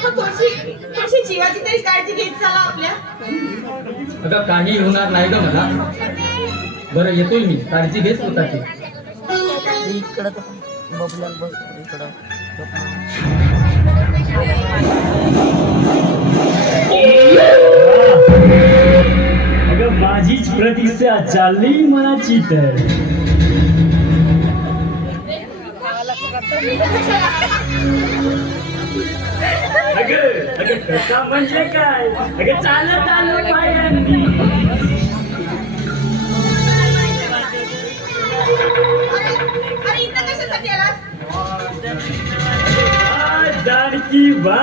थोडीशी जीवाची तरी काळजी घेत चला आपल्या. अगं काही होणार नाही ग मला. बरं येतोय मी, काळजी घे स्वतःची. अगं माझीच प्रतीक्षा चालली मनाची तर. अगं कसा म्हणजे काय? अगं चालत आलं पायांनी. अरे इथं कशासाठी आलास? जानकी वा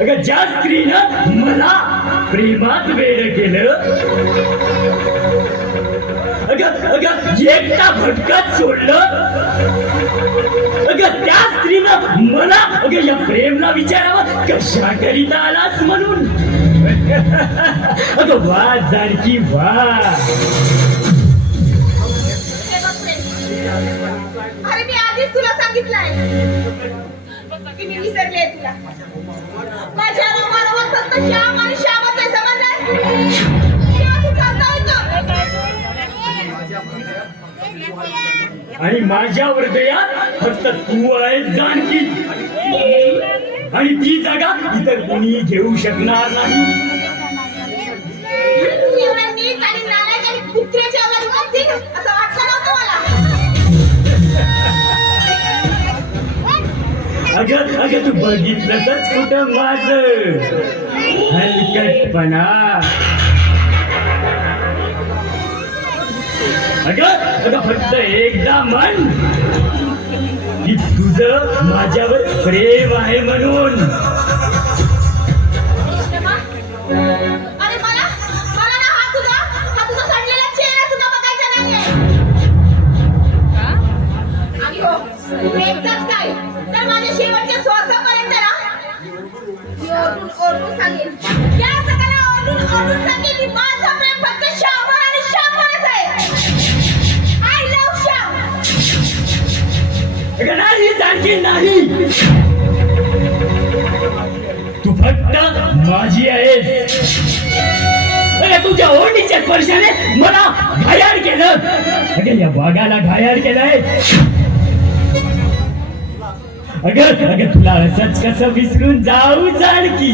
अगं ज्या स्त्रीनं मला प्रेमात वेड केलं, अगं एकटा भटकत सोडलं, अगं त्या स्त्रीनं मला या प्रेमला विचारावं कशा करिता आलास म्हणून. अगं वा जानकी वा. हे बघ प्रेम. अरे मी आधीच तुला सांगितलंय की मी विसरले तुला. माझ्या रोमारोमात फक्त श्याम आणि श्यामच आहे, समजलंय? श्याम चालता येतो. आणि माझ्या हृदयात फक्त तू आहेस जानकी, आणि ती जागा इतर कोणी घेऊ शकणार नाही. तू एवढा नीट आणि नालायक आणि कुत्र्याच्या आवाजात वागशील असं वाटलं नव्हतं मला. अगं तू बघितलंच कुठं माझं हलकटपणा. अगं फक्त एकदा म्हण की तुझं माझ्यावर प्रेम आहे म्हणून. क्षमा? अरे मला ना हा तुझा सडलेला चेहरा सुद्धा बघायचा नाहीये. आणि हो, एकदाच काय तर माझ्या शेवटच्या श्वासापर्यंत ना मी ओरडून सांगेन. या सगळ्याला ओरडून सांगेन की माझं प्रेम फक्त श्यामवर आणि श्यामवरच आहे. I love Shyam. अगं नाही जानकी नाही, तू फक्त माझी आहेस. अगं तुझ्या ओढीच्या स्पर्शाने मला घायाळ केलं. अगं या वाघाला घायाळ केलंय. अगं तुला असंच कसं विसरून जाऊ जानकी.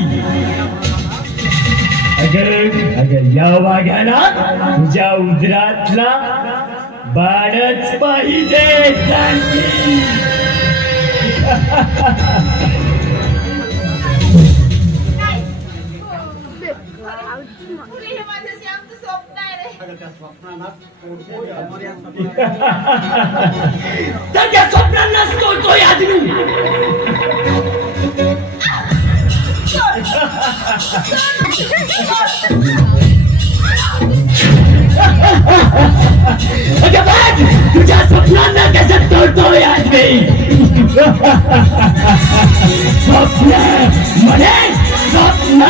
अगं या वाघाला तुझ्या उदरातला बाळच पाहिजे जानकी. नाही. पुढे हे माझं श्यामचं स्वप्न आहे रे. तर त्या स्वप्नात नसतो तो आदमी. अगं बघ तुझ्या स्वप्नांना कसं तोडतोय आदमी. स्वप्न म्हणे स्वप्न.